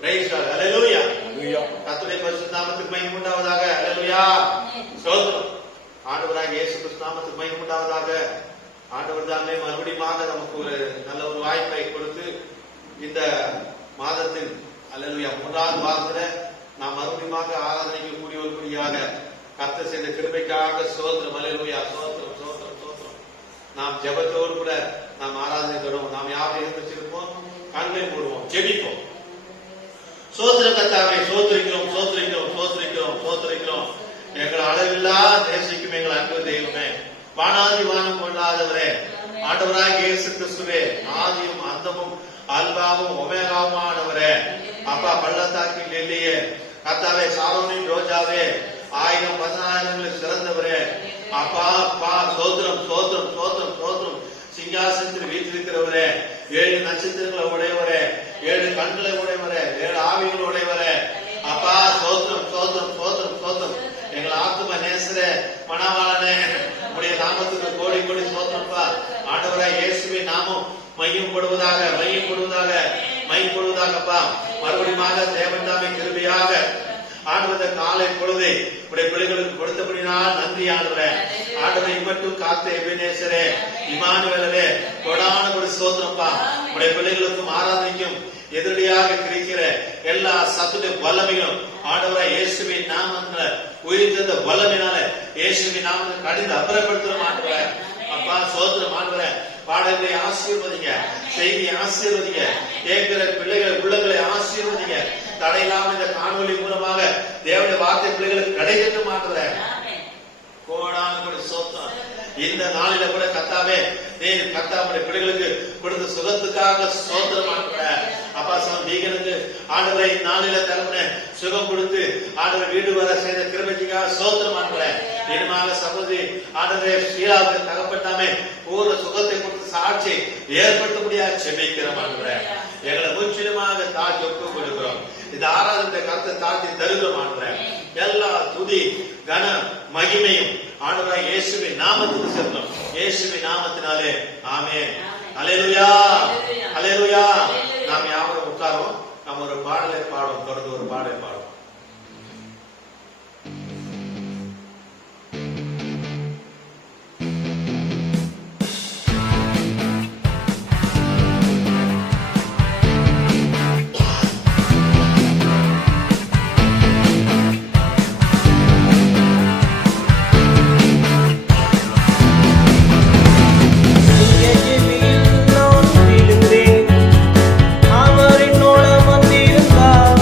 Price God. ஹalleluya. கர்த்தருடைய பரிசுத்த நாமத்துக்கு மகிமை உண்டாவதாக. ஹalleluya. ஸ்தோத்திரம். ஆண்டவராகிய இயேசு கிறிஸ்து நாமத்துக்கு மகிமை உண்டாவதாக. ஆண்டவர் தாமே மறுபடியும் நமக்கு ஒரு நல்ல ஒரு வாய்ப்பை கொடுத்து இந்த மாதத்தின் ஹalleluya 3வது வாரத்துல நாம் மறுபடியும் ஆராதனைக்கு கூடியவர்களுக்காக கர்த்தர் செய்த கிருபைக்காக ஸ்தோத்திரம். ஹalleluya. ஸ்தோத்திரம் ஸ்தோத்திரம் ஸ்தோத்திரம். நாம் ஜெபத்தோடு கூட நாம் ஆராதனை தொடரும். நாம் யாரை எழுந்திருப்போம், கண்களை மூடுவோம், ஜெபிப்போம். சோத்திர கர்த்தாவே, சோத்திரிக்கிறோம் சோத்திரிக்கிறோம் சோத்திரிக்கிறோம் சோத்திரிக்கிறோம். எங்கள் அளவில்லா நேசிக்கும் எங்கள் அன்பு தெய்வமே, வானாதி வானம் கொண்டாதவரே, ஆண்டவராகிய இயேசு கிறிஸ்துவே, ஆதியும் அந்தமும் அல்பாவும் ஒமேகாவுமானவரே, அப்பா பள்ளத்தாக்கில் இல்லையே கர்த்தாவே, சாரோனின் ரோஜாவே, 1000 10,000 சிறந்தவரே, அப்பா அப்பா சோத்திரம் சோத்திரம் சோத்திரம் சோத்திரம். சிங்காசனத்தில் வீற்றிருக்கிறவரே, 7 நட்சத்திரங்களை உடையவரே, 7 கண்களை உடையவரே, 7 ஆவிகள் உடையவரே, அப்பா சோத்திரம் சோத்திரம் சோத்திரம் சோத்திரம். எங்கள் ஆத்தும நேசரே, மணவாளனே, உடைய நாமத்துக்கு கோடி கோடி சோத்திரப்பா. ஆண்டவராய் இயேசுவின் நாமம் மையப்படுவதாக மையப்படுவதாக மையப்படுவதாகப்பா. மறுபடியும் தேவன் தாமே கிருபையாக ஆண்டவர காலை பொழுதை உடைய பிள்ளைகளுக்கு கொடுத்தபடினால் நன்றி ஆண்டவரே. ஆண்டவரை மட்டும் காத்த எபினேசரே, இமானுவேலரே, கொடான ஒரு சோத்திரப்பா. உடைய பிள்ளைகளுக்கும் ஆராதனைக்கும் எதிரடியாக கிடைக்கிற எல்லா சத்துடைய வல்லமைகளும் ஆண்டவராய் இயேசுவின் நாமத்துல உயிர்த்த வல்லமையினால இயேசுவின் நாமத்தை கடிந்து அப்புறப்படுத்துறோம் ஆண்டவரே. அப்பா சோத்திரம் ஆண்டவரே. பாடல்களை ஆசீர்வதிங்க, செய்தியை ஆசீர்வதிங்க, கேட்கிற பிள்ளைகள் உள்ளங்களை ஆசீர்வதிங்க. தடையில்லாம இந்த காணொலி மூலமாக தேவனுடைய வார்த்தை பிள்ளைகளுக்கு கிடைக்கட்டும் ஆண்டவரே. கோடான கோடி சோத்திரம். இந்த நாளில கூட கர்த்தாவே, நீர் கர்த்தாவுடைய பிள்ளைகளுக்கு கொடுத்த சுகத்துக்காக சோத்திரம் ஆண்டவரே. அப்பா நீங்களுக்கு ஆண்டவரை நாளில தகவன சுகம் கொடுத்து ஆண்டவர் வீடு வர செய்த கிருபைக்காக சோத்திரம் ஆண்டவரே. இனிமாக சகோதரி ஆண்டவரே ஸ்ரீலாவுக்கு தகப்பட்டாமே பூர்வ சுகத்தை கொடுத்து சாட்சி ஏற்படுத்த முடியாது செபிக்கிறோம் ஆண்டவரே. எங்களை முற்றிலுமாக தாக்கி ஒப்பு கொடுக்கிறோம். இந்த ஆராதனை கருத்தை தாக்கி தருகிறோம் ஆண்டவரே. எல்லா துதி கன மகிமையும் ஆண்டவராய் இயேசுவின் நாமத்துக்கு செல்லும். இயேசுவின் நாமத்தினாலே ஆமென். அல்லேலூயா அல்லேலூயா. நாம் யாவரும் உட்காரோம். நாம் ஒரு பாடலை பாடுவோம். தொடர்ந்து ஒரு பாடலை பாடுவோம். அவர் என்னோட வந்திருந்தார்.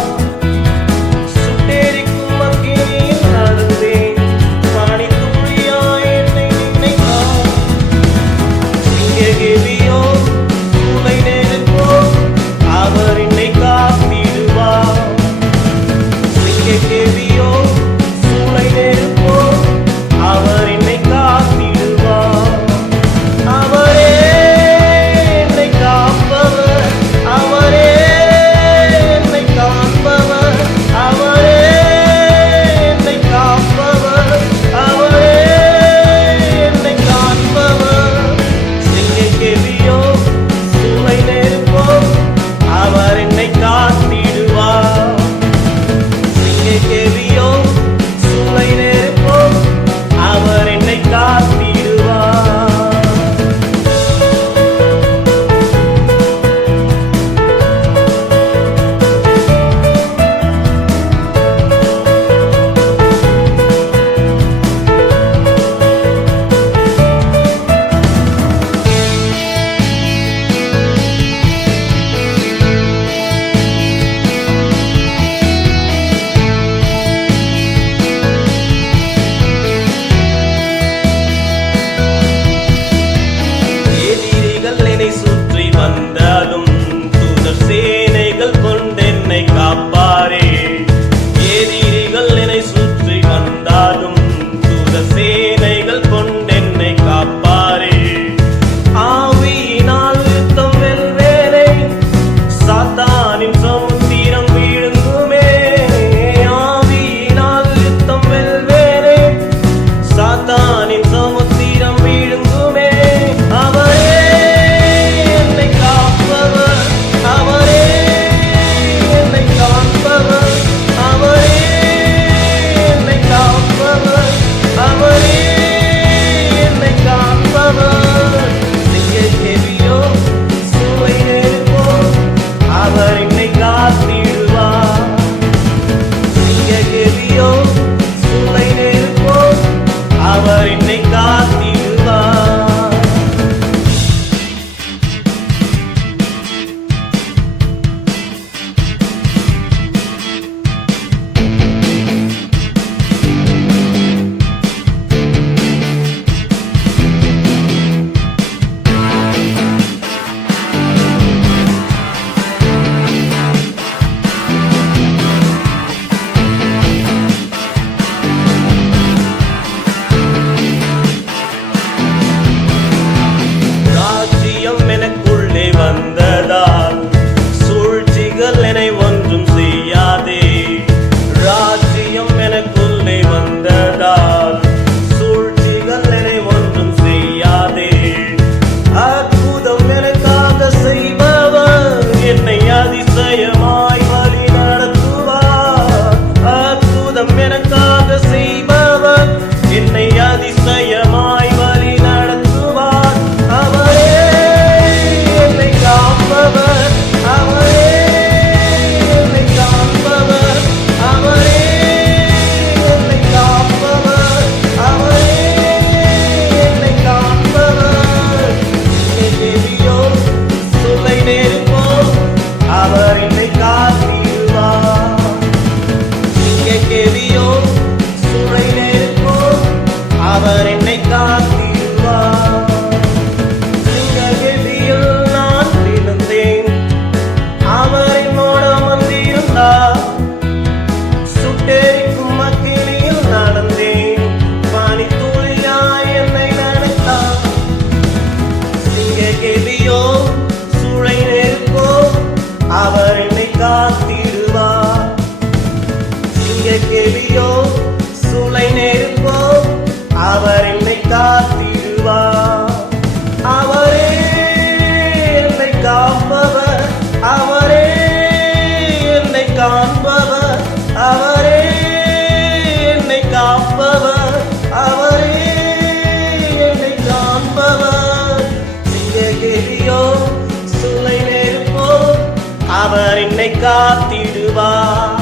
என்னை காத்திடுவார்.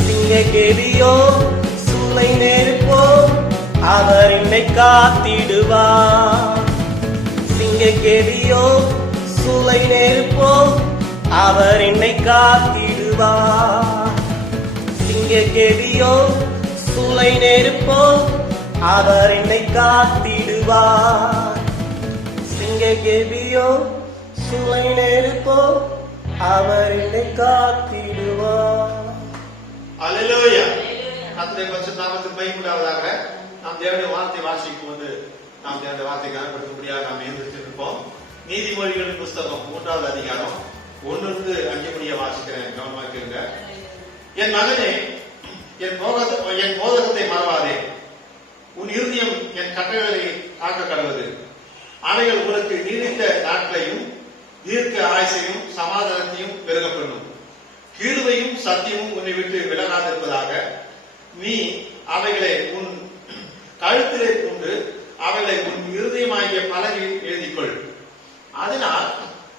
சிங்கக்கேதியோ சூளை நெருப்போ அவர் என்னை காத்திடுவார். சிங்கக்கேதியோ சூளை நெருப்போ அவர் என்னை காத்திடுவார். சிங்கக்கேதியோ சூளை நெருப்போ அவர் என்னை காத்திடுவார். சிங்கக்கேதியோ சூளை நெருப்போ அவர் என்னை காத்திடுவார். அல்லேலூயா. கர்த்தருடைய பரிசுத்த நாமத்துக்கு மகிமை உண்டாவதாக. நாம் தேவனுடைய வார்த்தை வாசிக்கும் போது நாம் தேவனுடைய வார்த்தை கனப்படுத்தும்படியாக நாம் எழுந்திருப்போம். நீதிமொழிகளின் புஸ்தகம் 3வது அதிகாரம் 1-5 முடிய வாசிக்கிறேன், கவனமாக்கிருங்க. என் மகனே, என் போதகத்தை மறவாதே. உன் இருதயம் என் கட்டளைகளை காக்க கடவுது. அவைகள் உங்களுக்கு நீடித்த நாட்களையும் தீர்க்க ஆயுசையும் சமாதானத்தையும் பெருக பண்ணும். கிருபையும் சத்தியமும் உன்னை விட்டு விலகாதிருப்பதாக. நீ அவைகளை உன் கழுத்திலே கொண்டு அவைகளை உன் இருதயமாகிய பலகையில் எழுதிக்கொள். அதனால்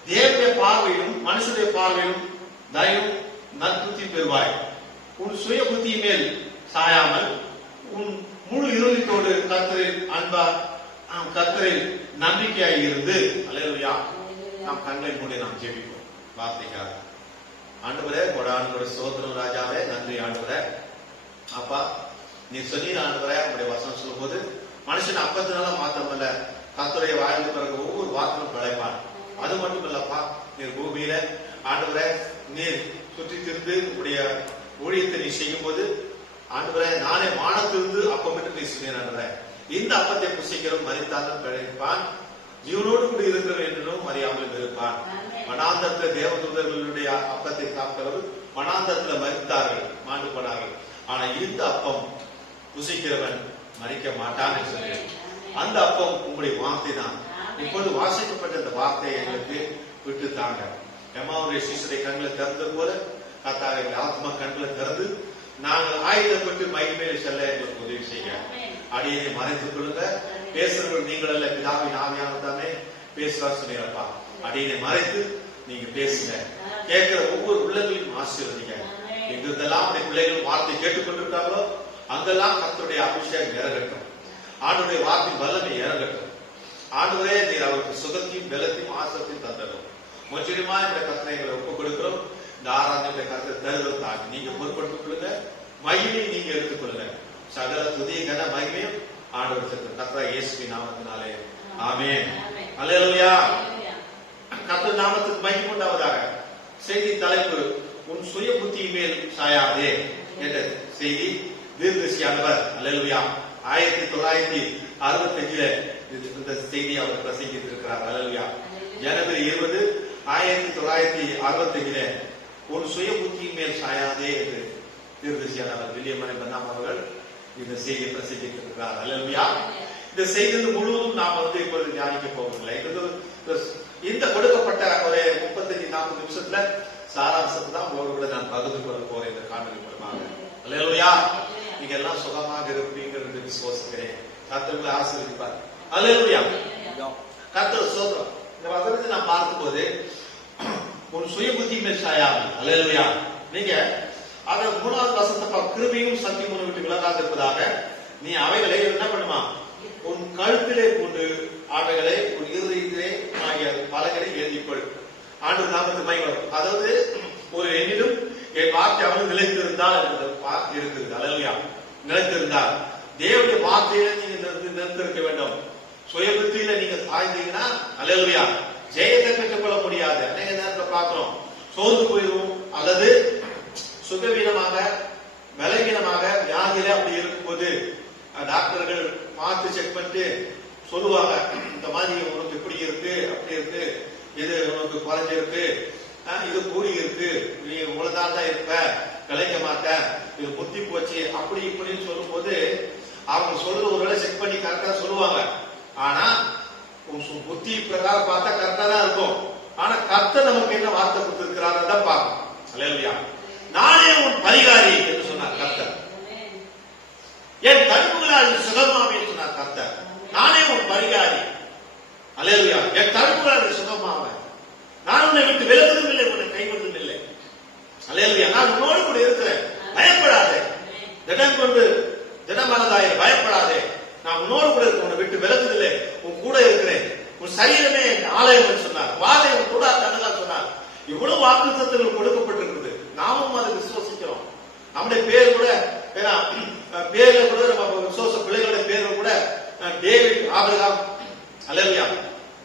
தேவனுடைய பார்வையிலும் மனுஷனுடைய பார்வையிலும் தயவும் நற்புத்தி பெறுவாய். உன் சுய புத்தி மேல் சாயாமல் உன் முழு இருதயத்தோடு கர்த்தரில் கர்த்தரில் நம்பிக்கையாய் இருந்து. அல்லேலூயா. நாம் கண்களை மூடி நாம் ஜெபிப்போம் வார்த்தைக்காக. ஆண்டவரே, கொடானுடைய சோதரம் ராஜாவே, நன்றி ஆண்டவரே. அப்பா, நீ சொல்லி ஆண்டவரே, உங்களுடைய வசனம் சொல்லும் போது மனுஷன் அப்பத்தினால மாத்திரமல்ல, கர்த்தருடைய வாயிலிருந்து பிறகு ஒவ்வொரு வார்த்தையும் பிழைப்பான். அது மட்டும் இல்லப்பா, நீர் பூமியில ஆண்டவரே நீர் சுற்றி திருந்து உங்களுடைய ஊழியத்தை நீ செய்யும் போது ஆண்டவரே, நானே வானத்திலிருந்து அப்பம் என்று நீ சொன்னீர் ஆண்டவரே. இந்த அப்பத்தை புசிக்கிறோம், மரித்தாலும் பிழைப்பான், ஜீவனோடு கூட இருக்கிறோம் என்றும் அறியாமல் இருப்பான். வனாந்தரத்தில் தேவதூதர்களுடைய அப்பத்தை சாப்பிட்டவர்கள் வனாந்தரத்தில் மரித்தார்கள், மாண்டு போனார்கள். ஆனா இந்த அப்பம் புசிக்கிறவன் மரிக்க மாட்டான் என்று சொன்னேன். அந்த அப்பம் உங்களுடைய வார்த்தை தான். இப்போது வாசிக்கப்பட்ட இந்த வார்த்தையை எங்களுக்கு விட்டு தாங்க. எம்மாவுடைய சிசுடைய கண்களை திறந்தது போல கர்த்தாவே ஆத்மா கண்களை திறந்து நாங்கள் ஆயுதப்பட்டு மகிமையில செல்ல எங்களுக்கு உதவி செய்ய. அடியை மறைத்துக் கொள்ளுங்க. பேசுறவர்கள் நீங்கள் அல்ல, பிதாவின் ஆவியானவர் தானே பேசுவார் சொன்னீங்கப்பா. அடியை மறைத்து நீங்க பேசுங்க. கேட்கிற ஒவ்வொரு உள்ளங்களையும் ஆசீர்வதிங்க. எங்கெல்லாம் உடைய பிள்ளைகள் வார்த்தை கேட்டுக்கொண்டிருக்காங்களோ அங்கெல்லாம் கர்த்தருடைய அபிஷேகம் இறங்கட்டும். ஆண்டவருடைய வார்த்தை வல்லமை இறங்கட்டும். ஆண்டவரே, நீர் அவருக்கு சுகத்தையும் பலத்தையும் ஆசத்தையும் தந்தடும். முற்றிலுமா இந்த கர்த்தரைகளை ஒப்புக் கொடுக்கிறோம். இந்த ஆராதனை கர்த்தரை தருவதற்காக நீங்க பொறுப்படுத்திக் கொள்ளுங்க. மகிமையை நீங்க எடுத்துக் கொள்ளுங்க. சகல துதிய கன மகிமையும் ஆண்டவர் கர்த்தர் இயேசுவின் நாமத்தினாலே ஆமென். அல்லேலூயா. கர்த்தர் நாமத்துக்கு மகிமை உண்டாவதாக. செய்தி தலைப்பு, உன் சுய புத்தியின் மேல் சாயாதே என்ற செய்தி. தீர்க்கதரிசியானவர் அல்லேலூயா 1965 இந்த செய்தி அவர் பிரசங்கித்திருக்கிறார். அல்லேலூயா. ஜனவரி 20, 1965 உன் சுய புத்தியின் மேல் சாயாதே என்று தீர்க்கதரிசியானவர் வில்லியம் பெர்னாம் அவர்கள் இந்த செய்தியை பிரசங்கித்திருக்கிறார். அல்லேலூயா. இந்த செய்தி முழுவதும் நாம் இப்பொழுது தியானிக்க போவதில்லை. இந்த கொடுக்கப்பட்ட ஒரு 35-40 நிமிஷத்துல சாராம்சத்தை தான் உங்களோடு கூட நான் பகிர்ந்து கொள்ள போறேன் இந்த காணொலி மூலமாக. அல்லேலூயா. நீங்க எல்லாம் சுகமாக இருப்பீங்கிறது விசுவாசிக்கிறேன். கர்த்தர்களை ஆசீர்வதிப்பார். அல்லேலூயா. கர்த்தர் ஸ்தோத்திரம். இந்த வசனத்தை நான் பார்க்கும்போது உன் சுய புத்தி மேல் சாயாமல். அல்லேலூயா. நீங்க அத 3வது வசனத்தை கிருபையும் சத்தியமும் விட்டு விலகாது இருப்பதாக. நீ அவைகளை என்ன பண்ணுமா, உன் கழுத்திலே கொண்டு அவைகளை உன் இருதயத்திலே ஆகிய பலகளை எழுதிக்கொள். ஆண்டு நாமத்து மகிமை. அதாவது ஒரு எண்ணிலும் என் வார்த்தை அவன் நிலைத்திருந்தால் இருக்குது. அல்லேலூயா. நிலைத்திருந்தால் தேவனுடைய வார்த்தையில நீங்க நிறுத்திருக்க வேண்டும். சுய புத்தியில நீங்க தாய்ந்தீங்கன்னா அல்லேலூயா ஜெயத்தை பெற்றுக் கொள்ள முடியாது. அநேக நேரத்தில் பார்க்கிறோம், சோர்ந்து போயிடும் அல்லது சுகவீனமாக பலவீனமாக வியாதியில அப்படி இருக்கும்போது டாக்டர்கள் பார்த்து செக் பண்ணிட்டு சொல்லுவாங்க, இந்த மாதிரி உனக்கு இப்படி இருக்கு அப்படி இருக்கு, இது உனக்கு குறைஞ்சிருக்கு, இது கூடி இருக்கு, நீ உங்களதான் தான் இருப்ப, கலைக்க மாட்ட, இது முத்தி போச்சு அப்படி இப்படின்னு சொல்லும் போது அவங்க சொல்ற ஒருவேளை செக் பண்ணி கரெக்டா சொல்லுவாங்க. ஆனா புத்தி பிரகாரம் பார்த்தா கரெக்டா தான் இருக்கும். ஆனா கர்த்தர் நமக்கு என்ன வார்த்தை கொடுத்திருக்கிறார் தான் பார்க்கணும். அல்லேலூயா. நானே உன் பரிகாரி என்று சொன்னார் கர்த்தர். என் தடுப்புகளால் சுகமாவே சொன்னார் கர்த்தர். நானே உன் பரிகாரி. அல்லேலூயா. என் தடுப்புகளால் சுகமாவே, நான் உன்னை விட்டு விலகுவதும் இல்லை, உன்னை கைவிடுவதும் இல்லை. கூட இருக்கிறேன், பயப்படாதே, திடம் கொண்டு திடமானதாய பயப்படாதே, நான் உன்னோடு கூட இருக்க, உன்னை விட்டு விலகுதில்லை, உன் கூட இருக்கிறேன், உன் சரீரமே ஆலயம் சொன்னார், வாதை உன் கூட தன்னலாம் சொன்னார். இவ்வளவு வாக்குத்தத்தங்கள் கொடுக்கப்பட்டிருக்கிறது. நாமும் அதை விசுவாசிக்கிறோம். நம்முடைய பேர் கூட பேர்ல கூட நம்ம விசுவாச பிள்ளைகளுடைய பேர்கள் கூட டேவிட், ஆபிரகாம், அல்லேலூயா,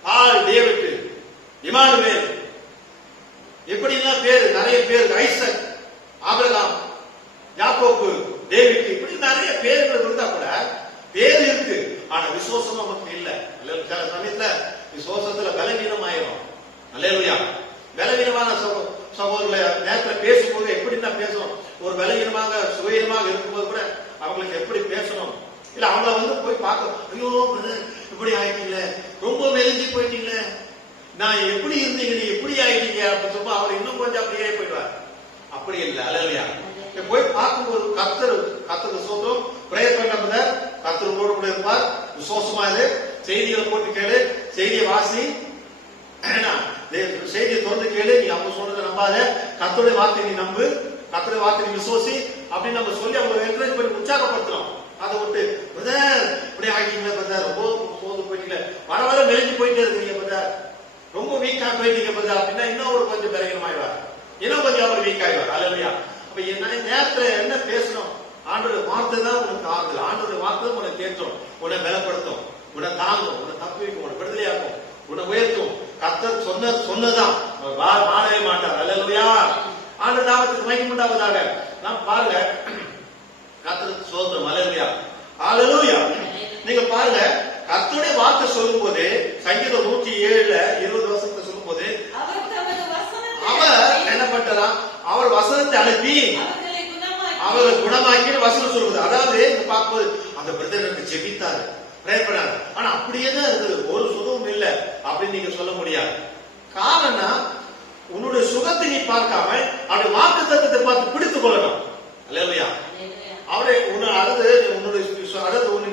பால், டேவிட், இமானுவேல், இப்படிலாம் பேரு நிறைய பேர், ஐசக், ஆபிரகாம், யாக்கோப்பு, டேவிட், இப்படி நிறைய பேர்கள் இருந்தா கூட பேர் இருக்கு, ஆனா விசுவாசம் நமக்கு இல்ல. சில சமயத்துல விசுவாசத்துல பலவீனம் ஆயிரும். அல்லேலூயா. பலவீனமான சகோதரர்களை நேரத்துல பேசும்போது எப்படின்னா பேசணும், ஒரு பலவீனமாக சுயமாக இருக்கும்போது கூட அவங்களுக்கு எப்படி பேசணும், இல்ல அவங்கள போய் பார்க்க, ஐயோ இப்படி ஆயிட்டீங்களே, ரொம்ப மெலிஞ்சு போயிட்டீங்களே, நான் எப்படி இருந்தீங்க, நீ எப்படி ஆயிட்டீங்க அப்படின்னு சொல்லும்போது அவர் இன்னும் கொஞ்சம் அப்படியே போயிடுவார். அப்படி இல்லை. அல்லேலூயா. போய் பார்க்கும்போது கர்த்தர் சோதரம் பிரேயர் பண்ண கர்த்தரோடு கூட இருப்பார். விசுவாசமா இரு, செய்திகளை போட்டு கேளு, செய்தியை வாசி, செய்தியை தொடர்ந்து கேளு, நீ அவங்க சொல்றதை நம்பாத, கர்த்தருடைய வார்த்தை நீ நம்பு, கர்த்தருடைய வார்த்தை நீ விசுவாசி அப்படின்னு நம்ம சொல்லி அவங்க என்கரேஜ் பண்ணி உற்சாகப்படுத்துறோம். அதை விட்டு பிரதர் இப்படி ஆகிட்டீங்களா, பிரதர் ரொம்ப சோர்ந்து போயிட்டீங்களே, வர வர மெலிஞ்சு போயிட்டே இருக்கீங்க பிரதர், ரொம்ப வீக்கா போயிட்டீங்க பிரதர் அப்படின்னா இன்னும் ஒரு கொஞ்சம் பலகீனமாயிடுவார், இன்னும் கொஞ்சம் அவர் வீக் ஆயிடுவார். அல்லேலூயா. அப்ப நேரத்துல என்ன பேசணும், ஆண்டோட வார்த்தை தான் உனக்கு ஆறுதல், ஆண்டோட வார்த்தை உன்னை கேட்கும், உன்னை பலப்படுத்தும், உன்னை தாங்கும், உன்னை தப்பி வைக்கும், உன்னை விடுதலையாக்கும், உன்னை உயர்த்தும். கர்த்தர் சொன்னதான் மாறவே மாட்டார். அல்லேலூயா. ஆண்டு நாமத்துக்கு மகிமை உண்டாவதாக. நாம் பாருங்க, கர்த்தருக்கு ஸ்தோத்திரம். அல்லேலூயா. அல்லேலூயா. நீங்க பாருங்க, கர்த்தருடைய வார்த்தை சொல்லும் போது சங்கீதம் 107:20 சொல்லும் போது அவர் என்ன பண்றார், அவர் வசனத்தை அனுப்பி அவரை குணமாக்கி வசனம் சொல்லுவது. அதாவது பார்க்கும்போது அந்த பிரதருக்கு ஜெபித்தாரு, பிரேயர் பண்ணாரு, ஆனா அப்படியே தான் இருக்குது, ஒரு சுகமும் இல்லை அப்படின்னு நீங்க சொல்ல முடியாது. காரணம், உன்னுடைய சுகத்தை நீ பார்க்காம அவருடைய வாக்கு தத்துவத்தை பார்த்து பிடித்துக் கொள்ளணும். அல்லேலூயா. அவருடைய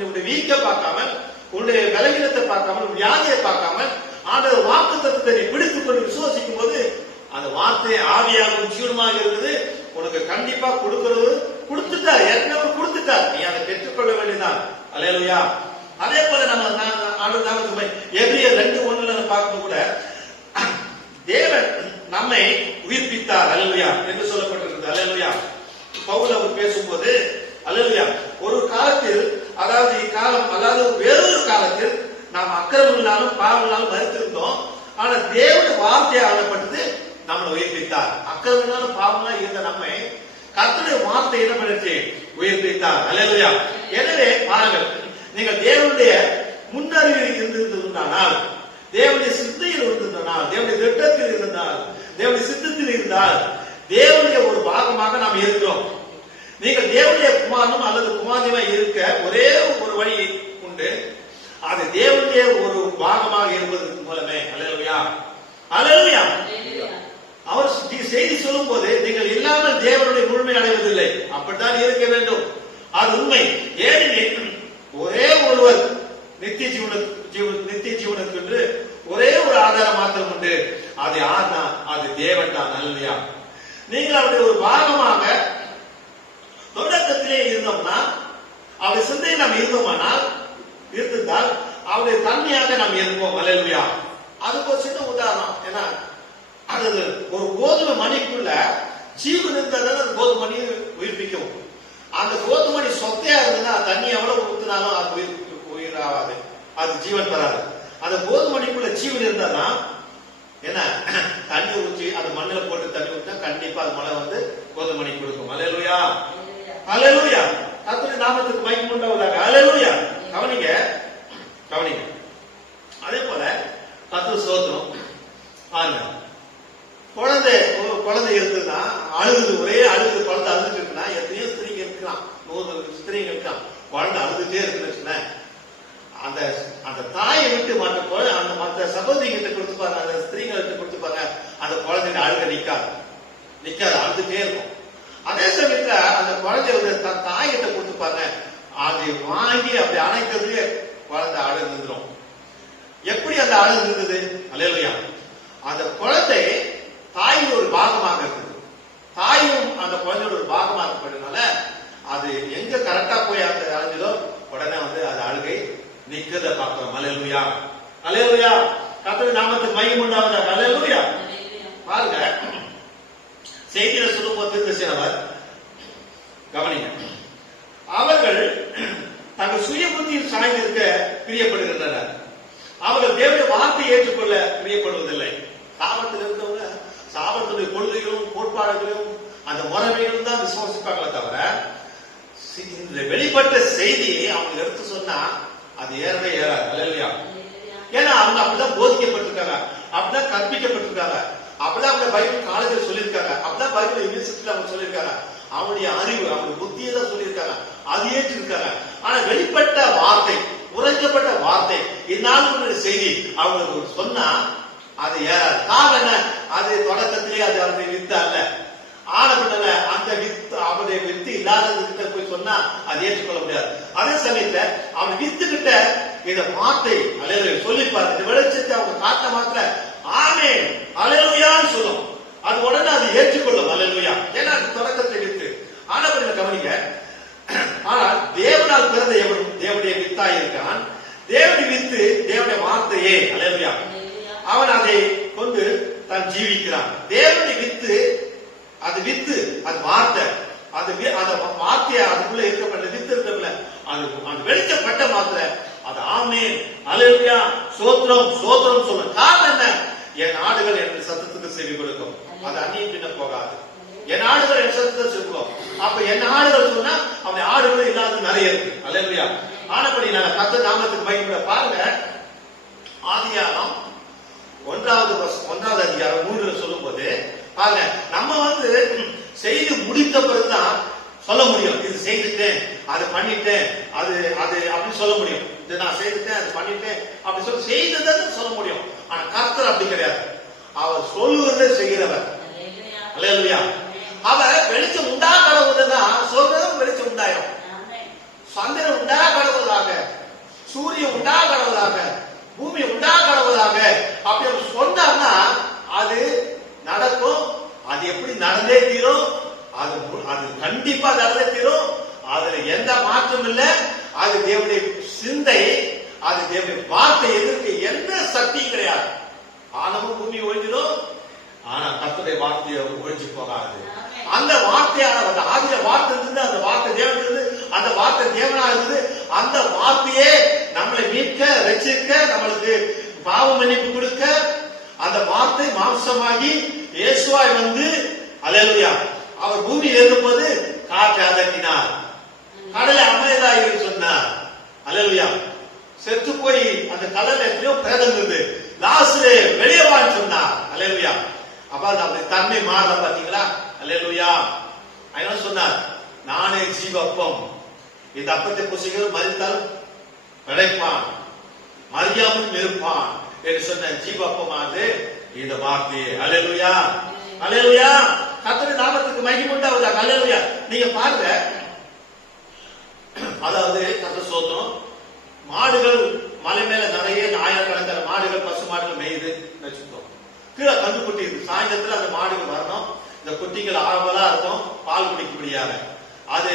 உன்னுடைய வீக்க பார்க்காம, உன்னுடைய பலவீனத்தை பார்க்காம, வியாதியை பார்க்காம ஆண்டவர் வாக்கு தத்துவத்தை நீ பிடித்துக் கொண்டு விசுவாசிக்கும் போது அந்த வார்த்தை ஆவியாகவும் ஜீவனமாக இருக்குது. உனக்கு கண்டிப்பா கொடுத்துட்டார், ஏற்கனவே கொடுத்துட்டார், நீ அதை பெற்றுக்கொள்ள வேண்டியதான். அல்லேலூயா. அதே போல நம்ம எபிரியர் 2:1 பார்க்கும் கூட தேவன் நம்மை உயிர்ப்பித்தார். அல்லேலூயா என்று சொல்லப்பட்டிருக்கிறது. அல்லேலூயா. பவுல் அவர் பேசும்போது, அல்லேலூயா, ஒரு காலத்தில், அதாவது இக்காலம் அல்லாத வேறொரு காலத்தில் நாம் அக்கிரமங்களாலும் பாவங்களாலும் மறுத்திருந்தோம், ஆனா தேவனுடைய வார்த்தை ஆளப்பட்டது நம்மளை உயிர்ப்பித்தார். அக்கிரமங்களாலும் பாவங்களாம் இருந்த நம்மை கர்த்தருடைய வார்த்தை என்ன பண்ணிச்சு, உயிர்ப்பித்தார். அல்லேலூயா. எனவே பாருங்கள், நீங்கள் தேவனுடைய முன்னறிவில் இருந்திருந்தால், தேவனுடைய சிந்தையில் இருந்திருந்தால், தேவனுடைய திட்டத்தில் இருந்தால், தேவனுடைய சித்தத்தில் இருந்தால், தேவனுடைய ஒரு பாகமாக நாம் இருக்கிறோம். நீங்கள் தேவனுடைய குமாரனும் அல்லது குமாரனுமாய் இருக்க ஒரே ஒரு வழி உண்டு, அது தேவனுடைய ஒரு பாகமாக இருப்பதற்கு மூலமே. அல்லேலூயா. அல்லேலூயா. அவர் செய்தி சொல்லும் போது நீங்கள் இல்லாமல் தேவனுடைய முழுமை அடைவதில்லை, அப்படித்தான் இருக்க வேண்டும். அது உண்மை. ஏனெனில் ஒரே ஒருவர் நித்திய ஜீவனுக்கு என்று ஒரே ஒரு ஆதாரம் மாத்திரம் உண்டு, அது யார்னா, அது தேவன் தான். அல்லேலூயா. நீங்கள் அவருடைய ஒரு பாகமாக தொடக்கத்திலே இருந்தோம்னா, அவருடைய சிந்தையை நாம் இருந்தோமானால், இருந்தால் அவருடைய தன்மையாக நாம் இருப்போம். அல்லேலூயா. அதுக்கு ஒரு சின்ன உதாரணம். ஏன்னா, அது ஒரு கோதுமை மணிக்குள்ள ஜீவன் இருந்தால் அந்த கோதுமை மணியை உயிர்ப்பிக்கும். அந்த கோதுமை மணி சொத்தையா இருந்ததுன்னா தண்ணி எவ்வளவு ஊத்தினாலும் அது உயிராகாது, அது ஜீவன் பெறாது. அந்த கோதுமை மணிக்குள்ள ஜீவன் இருந்தாதான் என்ன, தண்ணி ஊற்றி அது மண்ணில் போட்டு தண்ணி ஊற்றினா கண்டிப்பா அது மழை கோதுமை மணி கொடுக்கும். அல்லேலூயா. அல்லேலூயா. கர்த்தருடைய நாமத்துக்கு மகிமை உண்டாவதாக. அல்லேலூயா. கவனிங்க. அதே போல கர்த்தர் ஸ்தோத்திரம். பாருங்க, குழந்தை இருக்குதுன்னா அழுகுது, ஒரே அழுகுது, குழந்தை அழுதுட்டு இருக்குன்னா எத்தனையோ ஸ்திரீங்க இருக்கலாம், 100 ஸ்திரீங்க இருக்கலாம், குழந்தை அழுதுட்டே இருக்குன்னு அந்த தாயை விட்டு மற்ற சகோதரிகிட்ட கொடுத்துப்பாங்க, அந்த ஸ்திரீங்கிட்ட கொடுத்துப்பாங்க, அந்த குழந்தைங்க அழுக நிக்காது, அழுதுட்டே இருக்கும். அதே சமயத்துல அந்த குழந்தைய தாய்கிட்ட கொடுத்துப்பாங்க, அதை வாங்கி அப்படி அணைக்கிறது குழந்தை அழுது நின்றுடும். எப்படி அந்த அழுது இருந்தது? அல்லேலூயா. அந்த குழந்தை தாயின் ஒரு பாகமாக இருக்குது, தாயும் அந்த குழந்தையோட ஒரு செய்தியில சொல்லும்போது தீர்க்கதரிசியானவர் கவனிங்க, அவர்கள் தங்கள் சுய புத்தியில் சாய்ந்திருக்க பிரியப்படுகின்றனர். அவர்கள் தேவனுடைய வார்த்தையை ஏற்றுக்கொள்ள பிரியப்படுவதில்லை. சாபத்தில் இருந்தவங்க சாபத்துடைய கொள்கைகளும் கோட்பாடுகளும் அந்த முறைமைகளும் தான் விசுவாசிப்பாங்களே தவிர இந்த வெளிப்பட்ட செய்தியை அவங்க எடுத்து சொன்னா அது ஏறவே ஏறாது. அல்லேலூயா. ஏன்னா அவங்க அப்படிதான் போதிக்கப்பட்டிருக்காங்க, அப்படிதான் கற்பிக்கப்பட்டிருக்காங்க, அப்படிதான் அவங்க பைபிள் காலேஜில் சொல்லியிருக்காங்க, அப்படிதான் பைபிள் யூனிவர்சிட்டியில் அவங்க சொல்லியிருக்காங்க. அவனுடைய அறிவு அவனுடைய புத்தியை தான் சொல்லியிருக்காங்க, அது ஏற்றிருக்காங்க. ஆனா வெளிப்பட்ட வார்த்தை, உரைக்கப்பட்ட வார்த்தை, இந்நாளுடைய செய்தி அவங்களுக்கு சொன்னா அது ஏறாது. காரணம் என்ன? அது தொடக்கத்திலே அது அவருடைய வித்து அல்ல. ஆனப்பட்ட அந்த வித்து அவருடைய வித்து இல்லாததுகிட்ட போய் சொன்னா அது ஏற்றுக்கொள்ள முடியாது. அதே சமயத்துல அவன் வித்து கிட்ட இந்த வார்த்தை அல்லேலூயா சொல்லிப்பாரு, இந்த வெளிச்சத்தை அவங்க காட்ட மாத்திர ஆமென் அல்லேலூயான்னு சொல்லும். அது உடனே அது ஏற்றுக்கொள்ளும். அல்லேலூயா. ஏன்னா அது தொடக்கத்தை வித்து. ஆனப்பட்ட கவனிங்க, ஆனால் தேவனால் பிறந்த எவனும் தேவனுடைய வித்தாய் இருக்கான். தேவனுடைய வித்து தேவனுடைய வார்த்தையே. அல்லேலூயா. அவன் அதை கொண்டு தான் ஜீவிக்கிறான். தேவனுடைய வித்து அது வித்து, அது வார்த்தை, அது அந்த வார்த்தையை அதுக்குள்ள இருக்கப்பட்ட வித்து இருக்கல, அது வெளிச்சப்பட்ட மாத்திர அது ஆமென் அல்லேலூயா சோத்திரம் சோத்திரம் சொல்ல. காரணம் என்ன? என் ஆடுகள் என் சத்தத்துக்கு செவி கொடுக்கும், அது அந்நியம் பின்ன போகாது. என் ஆடுகள் என் சத்தத்தை செல்வோம். அப்ப என் ஆடுகள் சொன்னா அவன் ஆடுகள் இல்லாத நிறைய இருக்கு. அல்லேலூயா. ஆனபடி நான் கர்த்தர் நாமத்துக்கு மகிமை. பாருங்க, ஆதியாகமம் 1வது அதிகாரம் 3 சொல்லும் போது பாருங்க, நம்ம செய்து முடித்த பிறகுதான் சொல்ல முடியும், இது செய்துட்டேன், அது பண்ணிட்டேன், அது அது அப்படின்னு சொல்ல முடியும். இது நான் செய்துட்டேன், அது பண்ணிட்டேன் அப்படி சொல்லி செய்ததுன்னு சொல்ல முடியும். ஆனா கர்த்தர் அப்படி கிடையாது. அவர் சொல்லுவதை செய்கிறவர். அல்லேலூயா. அவர் வெளிச்சம் உண்டா கடவுள்னா சொல்றதும் வெளிச்சம் உண்டாயிரும். சந்திரன் உண்டா கடவுளாக, சூரியன் உண்டா கடவுளாக, பூமி உண்டா கடவுளாக அப்படி சொன்னார்னா அது நடக்கும். அது எப்படி நடந்தே தீரும், அது அது கண்டிப்பா நடந்தே தீரும். அதுல எந்த மாற்றம் இல்லை. அது தேவனுடைய சிந்தை, அது தேவனுடைய வார்த்தை, எதிர்க்கு எந்த சக்தியும் கிடையாது. ஆனமும் பூமி ஒழிஞ்சிடும், ஆனா கர்த்தருடைய வார்த்தையை ஒழிஞ்சு போகாது. அந்த வார்த்தையான ஆதிய வார்த்தை இருந்து, அந்த வார்த்தை தேவன் இருந்து, அந்த வார்த்தை தேவனா இருந்து, அந்த வார்த்தையே நம்மளை மீட்க, ரட்சிக்க, நம்மளுக்கு பாவ மன்னிப்பு கொடுக்க, அந்த வார்த்தை மாம்சமாகி இயேசுவாய் வந்து அல்லேலூயா அவர் பூமியில் இருக்கும்போது காற்றை அதட்டினார், கடலை அமைதியாக சொன்னார். அல்லேலூயா. செத்து போய் அந்த கடல் எத்தனையோ பிரேதம் இருந்து லாஸ்ட்ல வெளியே வான்னு சொன்னார். அல்லேலூயா. அப்ப அந்த தன்மை மாறல பாத்தீங்களா? அல்லேலூயா. என்ன சொன்னார்? நானே ஜீவப்பம், இந்த அப்பத்தை புசிகள் மரித்தாலும் பிழைப்பான், மரியாமல் இருப்பான் என்று சொன்ன ஜீவப்பமானது இந்த வார்த்தையே. அல்லேலூயா. அல்லேலூயா. கர்த்தருடைய நாமத்துக்கு மகிமை உண்டாவதாக. அல்லேலூயா. நீங்க பாருங்க, அதாவது கர்த்தர் சோத்திரம், மாடுகள் மலை மேல நிறைய ஆயிரக்கணக்கான மாடுகள் பசு மாடுகள் மேயுது வச்சுக்கோம். கீழே கண்டுக்குட்டி இருக்கு. சாயந்தரத்துல அந்த மாடுகள் வரணும், இந்த குட்டிகள் ஆர்வலா இருக்கும் பால் குடிக்கும்படியாக. அது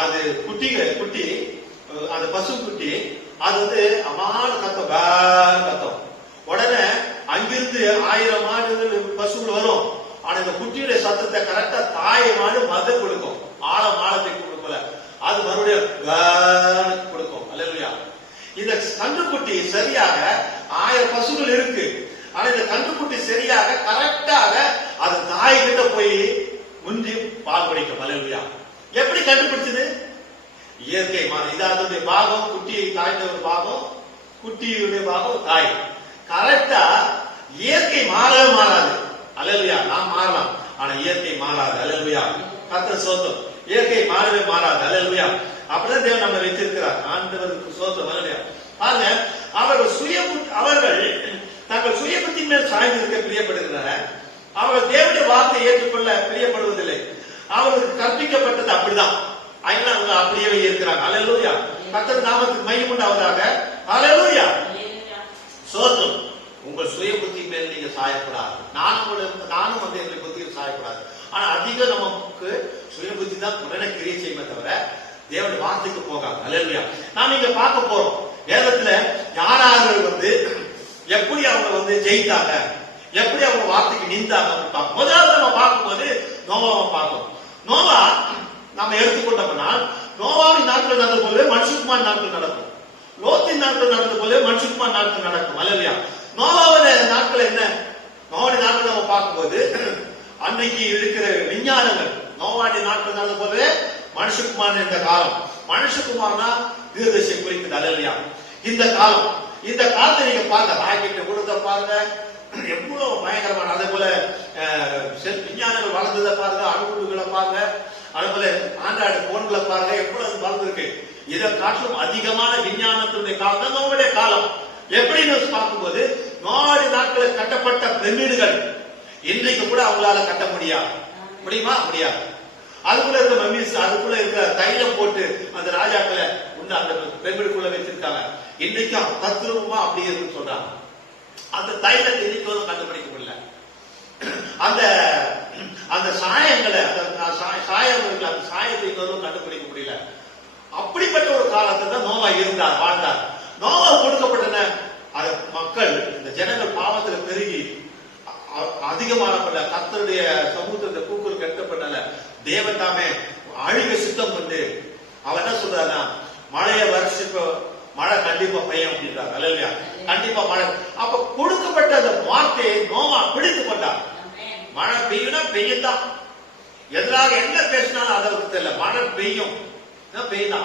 அது குட்டி அந்த பசு குட்டி அது அமான கத்தம், கத்தம். உடனே அங்கிருந்து 1000 மாடுகள் பசுகள் வரும். ஆனா இந்த குட்டியுடைய சத்தத்தை கரெக்டா தாயை மாடு மத கொடுக்கும், ஆழத்தை கொடுக்கல, அது மறுபடியும் கொடுக்கும். அல்லேலூயா. இந்த கன்றுக்குட்டி சரியாக 1000 பசுகள் இருக்கு. ஆனா இந்த கன்றுக்குட்டி சரியாக கரெக்டாக அது தாய் கிட்ட போய் முந்தி பால் குடிக்கும். அல்லேலூயா. எப்படி கண்டுபிடிச்சது? இயற்கை இதனுடைய பாகம், குட்டியை தாய்ந்த ஒரு பாகம், குட்டியுடைய பாகம் தாய். கரெக்டா இயற்கை மாறவே மாறாது. அல்லேலூயா. நாம் மாறலாம், ஆனா இயற்கை மாறாது. அல்லேலூயா. கர்த்தர் சோத்திரம். இயற்கை மாறவே மாறாது. அல்லேலூயா. அப்படிதான் தேவன் நம்மை வைத்திருக்கிறார். ஆண்டவருக்கு சோத்திரம். அல்லேலூயா. பாருங்க, அவர்கள் தங்கள் சுய புத்தி மேல் சாய்ந்திருக்க பிரியப்படுகின்றனர். அவர்கள் தேவனுடைய வார்த்தையை ஏற்றுக்கொள்ள பிரியப்படுவதில்லை. அவர்களுக்கு கற்பிக்கப்பட்டது அப்படிதான், அவங்க அப்படியே இருக்கிறாங்க. அல்லேலூயா. கர்த்தர் நாமத்துக்கு மகிமை உண்டாவதாக. அல்லேலூயா. சோத்திரம். உங்கள் சுய புத்தி மேல் நீங்க சாயக்கூடாது. நானும் என்னுடைய புத்தியில் சாயக்கூடாது. ஆனா அதிகம் நமக்கு சுய புத்தி தான் உடனே கிரியை செய்யுமே தவிர தேவனுடைய வார்த்தைக்கு போகாது. அல்லேலூயா. நாம் இங்க பார்க்க போறோம், வேதத்துல யாராவது எப்படி அவங்க ஜெயித்தாங்க, எப்படி அவங்க வார்த்தைக்கு நின்றாங்க முதலாவது நம்ம பார்க்கும்போது நோவாவை பார்க்கணும். நோவா நம்ம எடுத்துக்கொண்டோம்னா நோவாவின் நாட்கள் நடந்த போலவே மனுஷகுமார் நாட்கள் நடக்கும். லோத்தின் நாட்கள் நடந்த போலவே மனுஷகுமார் நாட்கள் நடக்கும். அல்லையா? நோவாவுடைய நாட்கள் என்ன? நோவாவுடைய நாட்கள் நம்ம பார்க்கும்போது அன்னைக்கு இருக்கிற விஞ்ஞானங்கள் நோவாவுடைய நாட்கள் நடந்த போலவே மனுஷகுமார் இந்த காலம். மனுஷகுமார்னா தீர்க்கதரிசி குறிக்குது. அல்லையா? இந்த காலம், இந்த காலத்தை நீங்க பாருங்க, ராக்கெட்டை கொடுத்த பாருங்க, எவ்வளவு பயங்கரமான, அதே போல விஞ்ஞானங்கள் வளர்ந்ததை பாருங்க, அணுகுண்டுகளை பாருங்க, அதே போல ஆண்ட்ராய்டு போன்களை பாருங்க, எவ்வளவு வளர்ந்துருக்கு. இதை காட்டிலும் அதிகமான விஞ்ஞானத்தினுடைய காலம் தான் நோவுடைய காலம். எப்படின்னு பார்க்கும்போது நோவாவுடைய நாட்களில் கட்டப்பட்ட பிரமிடுகள் இன்றைக்கு கூட அவங்களால கட்ட முடியுமா? முடியாது. அதுக்குள்ள இருக்க மெமீஸ், அதுக்குள்ள இருக்க தைலம் போட்டு அந்த ராஜாக்களை உள்ள அந்த பிரமிடுக்குள்ள வச்சிருக்காங்க. இன்றைக்கும் தத்ரூபமா அப்படி இருக்குன்னு சொல்றாங்க. அந்த தைலத்தை இன்னைக்கு கண்டுபிடிக்க முடியல. அந்த அந்த சாயங்களை, அந்த சாயத்தை கண்டுபிடிக்க முடியல. அப்படிப்பட்ட ஒரு காலத்தை தான் நோவா இருந்தார், வாழ்ந்தார். நோவா கொடுக்கப்பட்டன மக்கள், இந்த ஜனங்கள் பாவத்தில் பெருகி அதிகமான கர்த்தருடைய சமூகத்தை கூக்குரல் கட்டப்பட்டல. தேவன் தாமே அழிக சுத்தம் கொண்டு அவர் என்ன சொல்றாருன்னா, மழையை வருஷம் மழை கண்டிப்பா பெய்யும் அப்படின்றார். அல்லையா? கண்டிப்பா மழை. அப்ப கொடுக்கப்பட்ட அந்த வார்த்தையை நோவா பிடித்து கொண்டார். மழை பெய்யும்னா பெய்யும்தான். எதிராக என்ன பேசினாலும் அதற்கு தெரியல. மழை பெய்யும்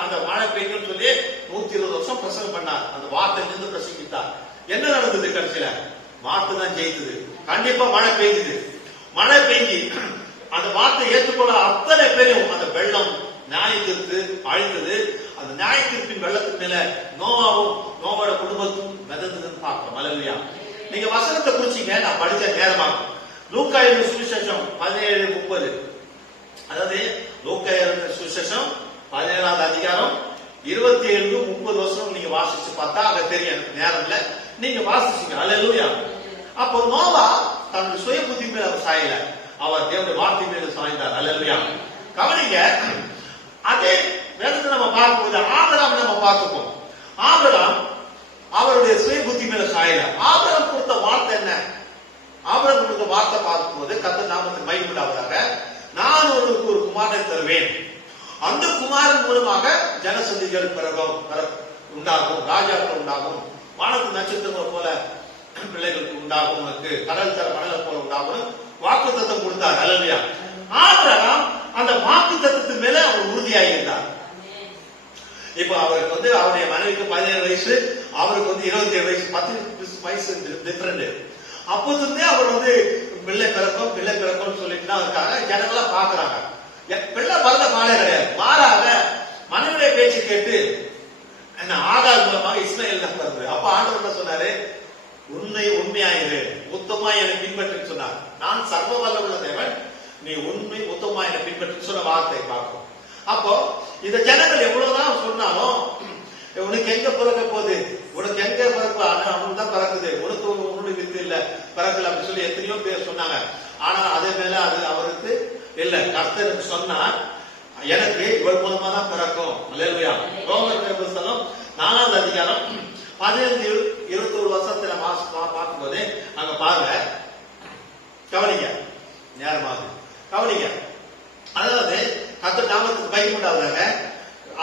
அந்த மழை பெய்யும் சொல்லி 120 வருஷம் பிரசங்கம் பண்ணார். அந்த வார்த்தை நின்று பிரசங்கித்தார். என்ன நடந்தது? கடைசியில வார்த்தை தான் ஜெயித்தது. கண்டிப்பா மழை பெய்யுது. மழை பெய்ஞ்சி அந்த வார்த்தை ஏற்றுக்கொள்ள அத்தனை பேரும் அந்த வெள்ளம் நியாயத்திற்கு அழிந்தது. அந்த நியாயத்திற்பின் வெள்ளத்தின் மேல நோவாவும் நோவோட குடும்பத்தும் மிதந்ததுன்னு பார்க்கிறோம். அல்லேலூயா. நீங்க வசனத்தை குறிச்சிங்க, நான் படிச்ச நேரமாகும். லூக்கா எழுதின சுவிசேஷம் 17:30. அதாவது லூக்கா எழுதின சுவிசேஷம் 17வது அதிகாரம் 27-30 வருஷம் நீங்க வாசிச்சு பார்த்தா அங்க தெரியும். நேரம் இல்ல, நீங்க வாசிச்சீங்க. அல்லேலூயா. அப்போ நோவா தன்னுடைய சுய புத்தி மேல அவர் சாயல, அவர் தேவனுடைய வார்த்தை மேல சாய்ந்தார். அல்லேலூயா. கவனிங்க, அதே வேதத்தை நம்ம பார்க்கும்போது ஆபிரகாம் நம்ம பார்த்துப்போம். ஆபிரகாம் அவருடைய சுய புத்தி மேல சாயல. ஆபிரகாம் கொடுத்த வார்த்தை என்ன? ஆபிரகாம் கொடுத்த வார்த்தை பார்க்கும்போது கர்த்தர் நாமத்துக்கு மகிமை உண்டாவதாக, நான் உனக்கு ஒரு குமாரனை தருவேன், அந்த குமாரன் மூலமாக ஜனசந்திகள் உண்டாகும், ராஜாக்கள் உண்டாகும், வானத்து நட்சத்திரங்கள் போல பிள்ளைகளுக்கு உண்டாகும், உனக்கு கடல் தர மணலை போல உண்டாகும் வாக்கு தத்தம் கொடுத்தார். அல்லேலூயா. ஆபிரகாம் அந்த வாக்கு தத்தத்தின் மேல அவர் உறுதியாக இருந்தார். இப்ப அவருக்கு அவருடைய மனைவிக்கு 17 வயசு, அவருக்கு 27 வயசு, 10 வயசு டிஃபரெண்ட். அப்போதுமே அவர் பிள்ளை பிறக்கும் சொல்லிட்டு தான் இருக்காங்க. ஜனங்களா பாக்குறாங்க. பிள்ளை பிறந்த பாலே கிடையாது. மாறாக மனைவியுடைய பேச்சு கேட்டு ஆகார் மூலமாக இஸ்மாயில் தான் பிறந்தது. அப்ப ஆண்டவர் என்ன சொன்னாரு? உண்மையாயிரு, உத்தமா என்னை பின்பற்றி சொன்னார். நான் சர்வ வல்லமுள்ள தேவன், நீ உண்மை உத்தமா என்னை பின்பற்றி சொன்ன வார்த்தை பார்க்கும். அப்போ இந்த ஜனங்கள் எவ்வளவுதான் சொன்னாலும், உனக்கு எங்க பிறக்க போகுது, உனக்கு எங்க பிறப்பு, அவனுக்கு தான் பிறக்குது, உனக்கு உன்னுடைய வித்து இல்ல பிறக்கல அப்படின்னு சொல்லி எத்தனையோ பேர் சொன்னாங்க. ஆனா அதே மேல அது அவருக்கு இல்ல. கர்த்தர் சொன்னார், எனக்கு இவர் மூலமா தான் பிறக்கும். அல்லேலூயா. ரோமர் புத்தகம் 4வது அதிகாரம் 15-21 வருஷத்துல பார்க்கும்போது அங்க பாருங்க, கவனிங்க, நேரமாக கவனிங்க. அதாவது கர்த்தர் நாமத்துக்கு மகிமை உண்டாவதாக,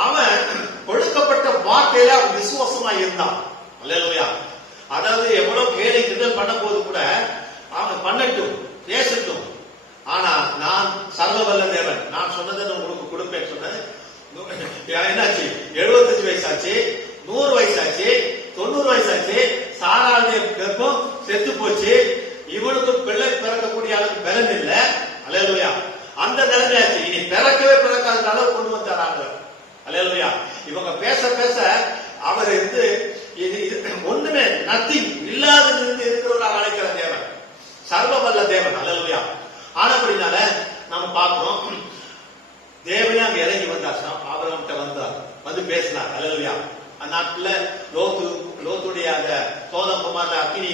அவன் கொடுக்கப்பட்ட வார்த்தையில அவன் விசுவாசமா இருந்தான். அல்லேலூயா. அதாவது எவ்வளவு கேலி கிண்டல் பண்ண போது கூட அவன் பண்ணட்டும், பேசட்டும், ஆனா நான் சர்வவல்ல தேவன், நான் சொன்னதை உங்களுக்கு கொடுப்பேன் சொன்னது. என்னாச்சு? 75 வயசாச்சு, 100 வயசாச்சு, 90 வயசாச்சு, சாராளுடைய கர்ப்பம் செத்து போச்சு, இவனுக்கு பிள்ளை பிறக்கக்கூடிய அளவுக்கு பலன் இல்ல. அல்லேலூயா. அந்த நிலைமையாச்சு. இனி பிறக்கவே பிறக்காத அளவு கொண்டு வந்தாங்க. அல்லேலூயா. இவங்க பேச பேச அவர் ஒண்ணுமே நத்திங் இல்லாதது இருக்கிறவராக அழைக்கிற தேவன், சர்வவல்ல தேவன். அல்லேலூயா. ஆனபடினால நம்ம பார்க்கிறோம், தேவனே அங்க இறங்கி வந்தார், ஆபிரகாம்கிட்ட வந்து பேசினார். அல்லேலூயா. அந்த நாட்டுல லோத்துடைய அந்த சோதம் குமார்ல அக்கினி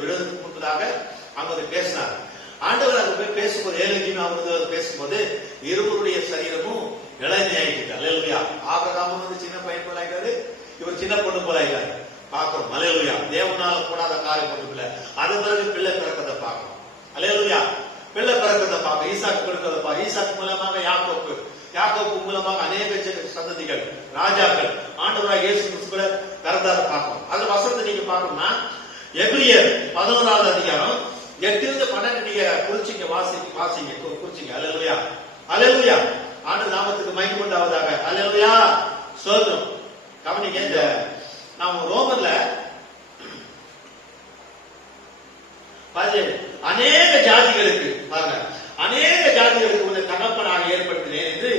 விழுந்து முன்பதாக அங்க பேசினார். ஆண்டவர் அங்க போய் பேசும்போது, ஏழைக்குமே அவங்க பேசும்போது இருவருடைய சரீரமும் இளைஞாயிட்டு. அல்லேலூயா. ஆபிரகாம் சின்ன பையன் போல ஆயிட்டாரு, இவர் சின்ன பொண்ணு போல ஆயிட்டாரு. பார்க்கிறோம். அல்லேலூயா. தேவனால கூடாத காரியம் ஒன்றும் இல்லை. அது பிறகு பிள்ளை பிறக்கத பார்க்கணும். அல்லேலூயா. பிள்ளை பிறக்கிறத பார்க்க, ஈசாக்கு பிறக்கிறத பார்க்க, ஈசாக்கு மூலமாக யாக்கோப்பு மூலமாக அநேக சந்ததிகள், ராஜாக்கள், ஆண்டவராக இயேசு கிறிஸ்துவ பிறந்தார பார்க்கணும். அந்த வசனத்தை நீங்க பார்க்கணும்னா எபிரியர் 11வது அதிகாரம் 8-12 நீங்க குறிச்சிங்க, குறிச்சிங்க. அல்லேலூயா, அல்லேலூயா. ஆண்டவர் நாமத்துக்கு மகிமை உண்டாவதாக. அல்லேலூயா, ஸ்தோத்திரம். கவனிங்க, இந்த நாம ரோமர்ல அநேக ஜாதிகளுக்கு பாருங்க, அநேக ஜாதிகளுக்கு உன்னை தகப்பனாக ஏற்படுத்தினேன் என்று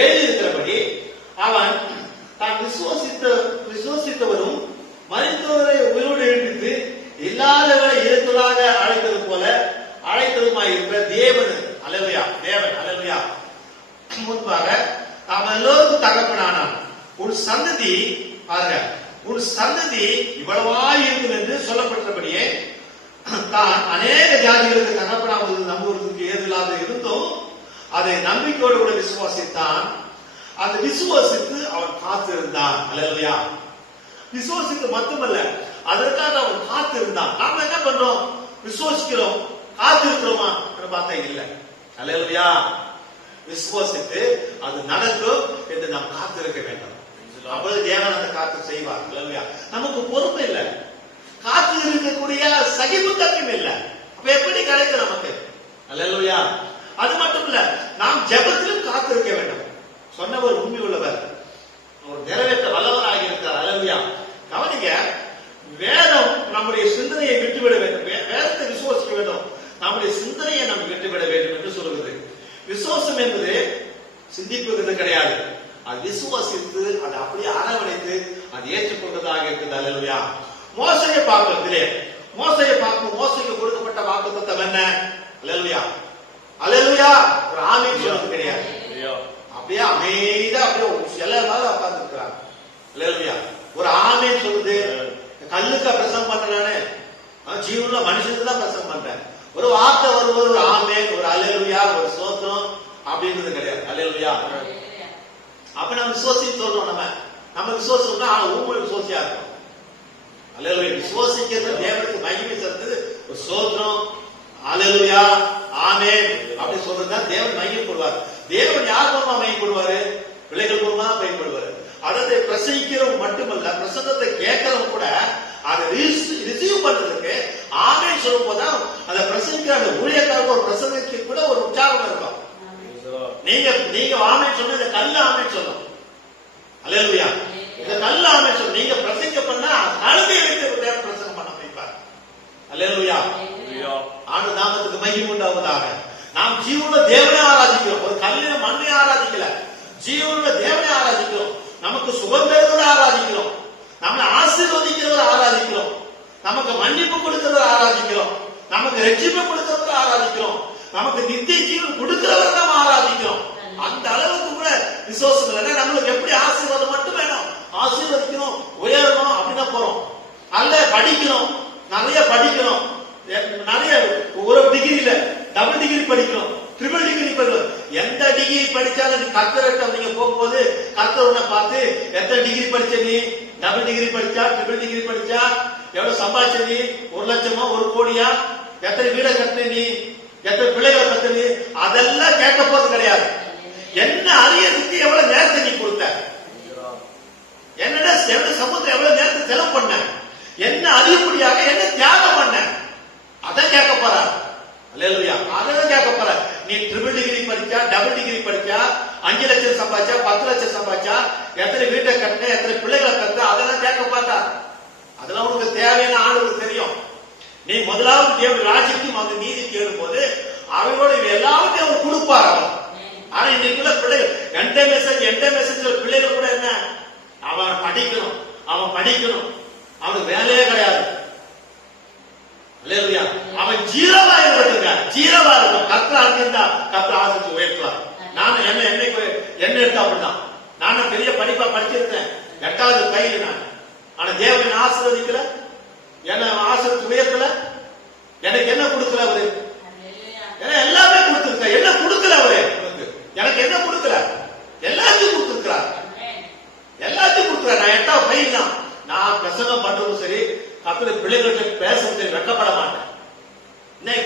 எழுதியிருக்கிறபடி அவன் தான் விசுவாசித்தவரும் மரித்தோரை உயிரோடு எழுப்பித்து இல்லாதவரை இருத்தலாக அழைத்தது போல அழைத்ததுமாய் இருக்கிற தேவன், அல்லேலூயா, தேவன், அல்லேலூயா, முன்பாக அவன் எல்லோருக்கும் தகப்பனானான். உன் சந்ததி பாருங்க, உன் சந்ததி இவ்வளவாய் இருக்கும் என்று சொல்லப்பட்டபடியே தான் அநேக ஜாதிகளுக்கு தகப்பனாவது நம்புவதற்கு ஏதில்லாத இருந்தும் அதை நம்பிக்கையோடு கூட விசுவாசித்தான். அந்த விசுவாசித்து அவன் காத்திருந்தான். அல்லேலூயா. விசுவாசித்து மட்டுமல்ல, அதற்காக அவன் காத்திருந்தான். நாம என்ன பண்றோம்? விசுவாசிக்கிறோம், காத்திருக்கிறோமா பார்த்தா இல்லை. அல்லேலூயா. விசுவாசித்து அது நடக்கும் என்று நாம் காத்திருக்க வேண்டும். அப்போது தேவன் அந்த காத்து செய்வார். அல்லேலூயா. நமக்கு பொறுப்பு இல்லை, காத்து இருக்கக்கூடிய சகிப்புத்தன்மை இல்லை. அப்ப எப்படி கிடைக்கும் நமக்கு? அல்லேலூயா. அது மட்டும் இல்ல, நாம் ஜெபத்திலும் காத்திருக்க வேண்டும். சொன்னவர் உண்மை உள்ளவர், ஒரு நிறைவேற்ற வல்லவராக இருக்கிறார். அல்லேலூயா. கவனிங்க, வேதம் நம்முடைய சிந்தனையை விட்டுவிட வேண்டும், வேதத்தை விசுவாசிக்க வேண்டும், நம்முடைய சிந்தனையை நம்ம விட்டுவிட வேண்டும் என்று சொல்லுகிறது. விசுவாசம் என்பது சிந்திப்புகிறது கிடையாது, அது விசுவாசித்து அதை அப்படியே அரவணைத்து அது ஏற்றுக்கொண்டதாக இருக்குது. அல்லேலூயா. மோசையை பார்க்கிறதிலே, மோசையை பார்க்கும், மோசைக்கு கொடுக்கப்பட்ட வாக்குத்தத்தம் என்ன? அல்லேலூயா, அல்லேலூயா. ஒரு ஆமீன் சொல்றது கிடையாது, அப்படியே அமைதியா அப்படியே எல்லாரும் உட்கார்ந்து இருக்கிறாங்க. அல்லேலூயா. ஒரு ஆமீன் சொல்லுது. கல்லுக்கா பிரசங்கம் பண்றானே, ஜீவனுள்ள மனுஷனுக்கு தான் பிரசங்கம் பண்றேன். ஒரு வார்த்தை வருவது ஒரு ஆமீன், ஒரு அல்லேலூயா, ஒரு ஸ்தோத்திரம் அப்படின்றது கிடையாது. அல்லேலூயா. அப்ப நம்ம விசுவாசின்னு சொல்றோம். நம்ம விசுவாசம்னா ஊமை விசுவாசியா இருக்கும். அல்லேலூயா. விசுவாசிக்கிறது தேவனுக்கு மகிமை சேர்த்து ஒரு ஸ்தோத்திரம், அல்லேலூயா, ஆமென் அப்படி சொல்றதுதான் தேவன் மகிமைப்படுவார். தேவன் யார் மூலமா மகிமைப்படுவாரு? பிள்ளைகள் மூலமா மகிமைப்படுவாரு. அதை பிரசங்கிக்கிறவங்க மட்டுமல்ல, பிரசங்கத்தை கேட்கிறவங்க கூட அதை ரிசீவ் பண்றதுக்கு ஆமென் சொல்லும் போதுதான் அந்த பிரசங்கிக்கிற அந்த ஊழியக்காரங்க ஒரு பிரசங்கத்துக்கு கூட ஒரு உற்சாகம் இருக்கும். நீங்க ஆமென் சொன்ன இந்த கல்ல ஆமென் சொல்லும். அல்லேலூயா. இந்த கல்ல ஆமென் சொல்லும். நீங்க பிரசங்க பண்ணா கழுதை வைத்து தேவன் பிரசங்கம் பண்ண வைப்பார். அல்லேலூயா. ஆண்டு நாமத்துக்கு மகிமை உண்டாவதாக. நாம் ஜீவனுள்ள தேவனை ஆராதிக்கிறோம், ஒரு கல்லின மண்ணை ஆராதிக்கல, ஜீவனுள்ள தேவனை ஆராதிக்கிறோம். நமக்கு சுகந்தரோடு ஆராதிக்கிறோம், நம்மளை ஆசீர்வதிக்கிறவர் ஆராதிக்கிறோம், நமக்கு மன்னிப்பு கொடுக்கிறவர் ஆராதிக்கிறோம், நமக்கு ரட்சிப்பு கொடுக்கிறவர் ஆராதிக்கிறோம், நமக்கு நித்திய ஜீவன் கொடுக்கிறவர் நாம் ஆராதிக்கிறோம். அந்த அளவுக்கு கூட விசுவாசம் இல்லை. நம்மளுக்கு எப்படி ஆசீர்வாதம் மட்டும் வேணும், ஆசீர்வதிக்கணும், உயரணும் அப்படின்னா போறோம். அல்ல படிக்கணும், நிறைய படிக்கணும், நிறைய ஒரு டிகிரியில டபுள் டிகிரி படிக்கணும், ட்ரிபிள் டிகிரி படிக்கணும். எந்த டிகிரி படிச்சாலும் கர்த்தர்கிட்ட நீங்க போகும்போது கர்த்தர் உன்னை பார்த்து எத்தனை டிகிரி படிச்ச நீ, டபுள் டிகிரி படிச்சா, ட்ரிபிள் டிகிரி படிச்சா, எவ்வளவு சம்பாதிச்ச நீ, 1 லட்சமா 1 கோடியா, எத்தனை வீடை கட்டின நீ, எத்தனை பிள்ளைகளை கட்ட நீ, அதெல்லாம் கேட்க போறது கிடையாது. என்ன அறியறதுக்கு எவ்வளவு நேரத்தை நீ கொடுத்த, என்னடா சமூகத்தை எவ்வளவு நேரத்தை செலவு பண்ண, என்ன அறிவுபடியாக என்ன தியாகம் பண்ண, அதான் கேட்க போற. அல்லேலூயா. அதான் கேட்க போற. நீ ட்ரிபிள் டிகிரி படிச்சா, டபுள் டிகிரி படிச்சா, 5 லட்சம் சம்பாதிச்சா, 10 லட்சம் சம்பாதிச்சா, எத்தனை வீட்டை கட்டின, எத்தனை பிள்ளைகளை கட்ட, அதெல்லாம் கேட்க பார்த்தா அதெல்லாம் உனக்கு தேவையான ஆளுக்கு தெரியும். நீ முதலாவது தேவ ராஜ்யத்துக்கும் அந்த நீதி தேடும் போது அவரோட எல்லாத்தையும் அவர் கொடுப்பார் அவர். ஆனா இன்னைக்குள்ள பிள்ளைகள் எந்த மெசேஜ் பிள்ளைகள் கூட என்ன, அவன் படிக்கணும், அவனுக்கு வேலையே கிடையாது. அல்லேலூயா. அவன் ஜீரோவா இருக்கட்டுங்க, ஜீரோவா இருக்கும். கர்த்தர் அறிஞ்சிருந்தா கர்த்தர் ஆசிரிச்சு உயர்த்தலாம். நான் என்ன எடுத்தா அப்படிதான். நானும் பெரிய படிப்பா படிச்சிருக்கேன், 8வது பையன் நான். ஆனா தேவன் ஆசீர்வதிக்கல, என்ன ஆசீர்வதிச்சு உயர்த்தல. எனக்கு என்ன கொடுக்கல அவரு? எல்லாமே கொடுத்திருக்க. என்ன கொடுக்கல அவரு? எனக்கு என்ன கொடுக்கல? எல்லாத்தையும் கொடுத்திருக்கிறார், எல்லாத்தையும் கொடுக்கிறார். நான் 8வது பையன் தான். நான் பிரசங்கம் பண்றதும் சரி, கர்த்தருடைய பிள்ளைகள்கிட்ட பேசுறது வெட்கப்பட மாட்டேன். இன்னைக்கு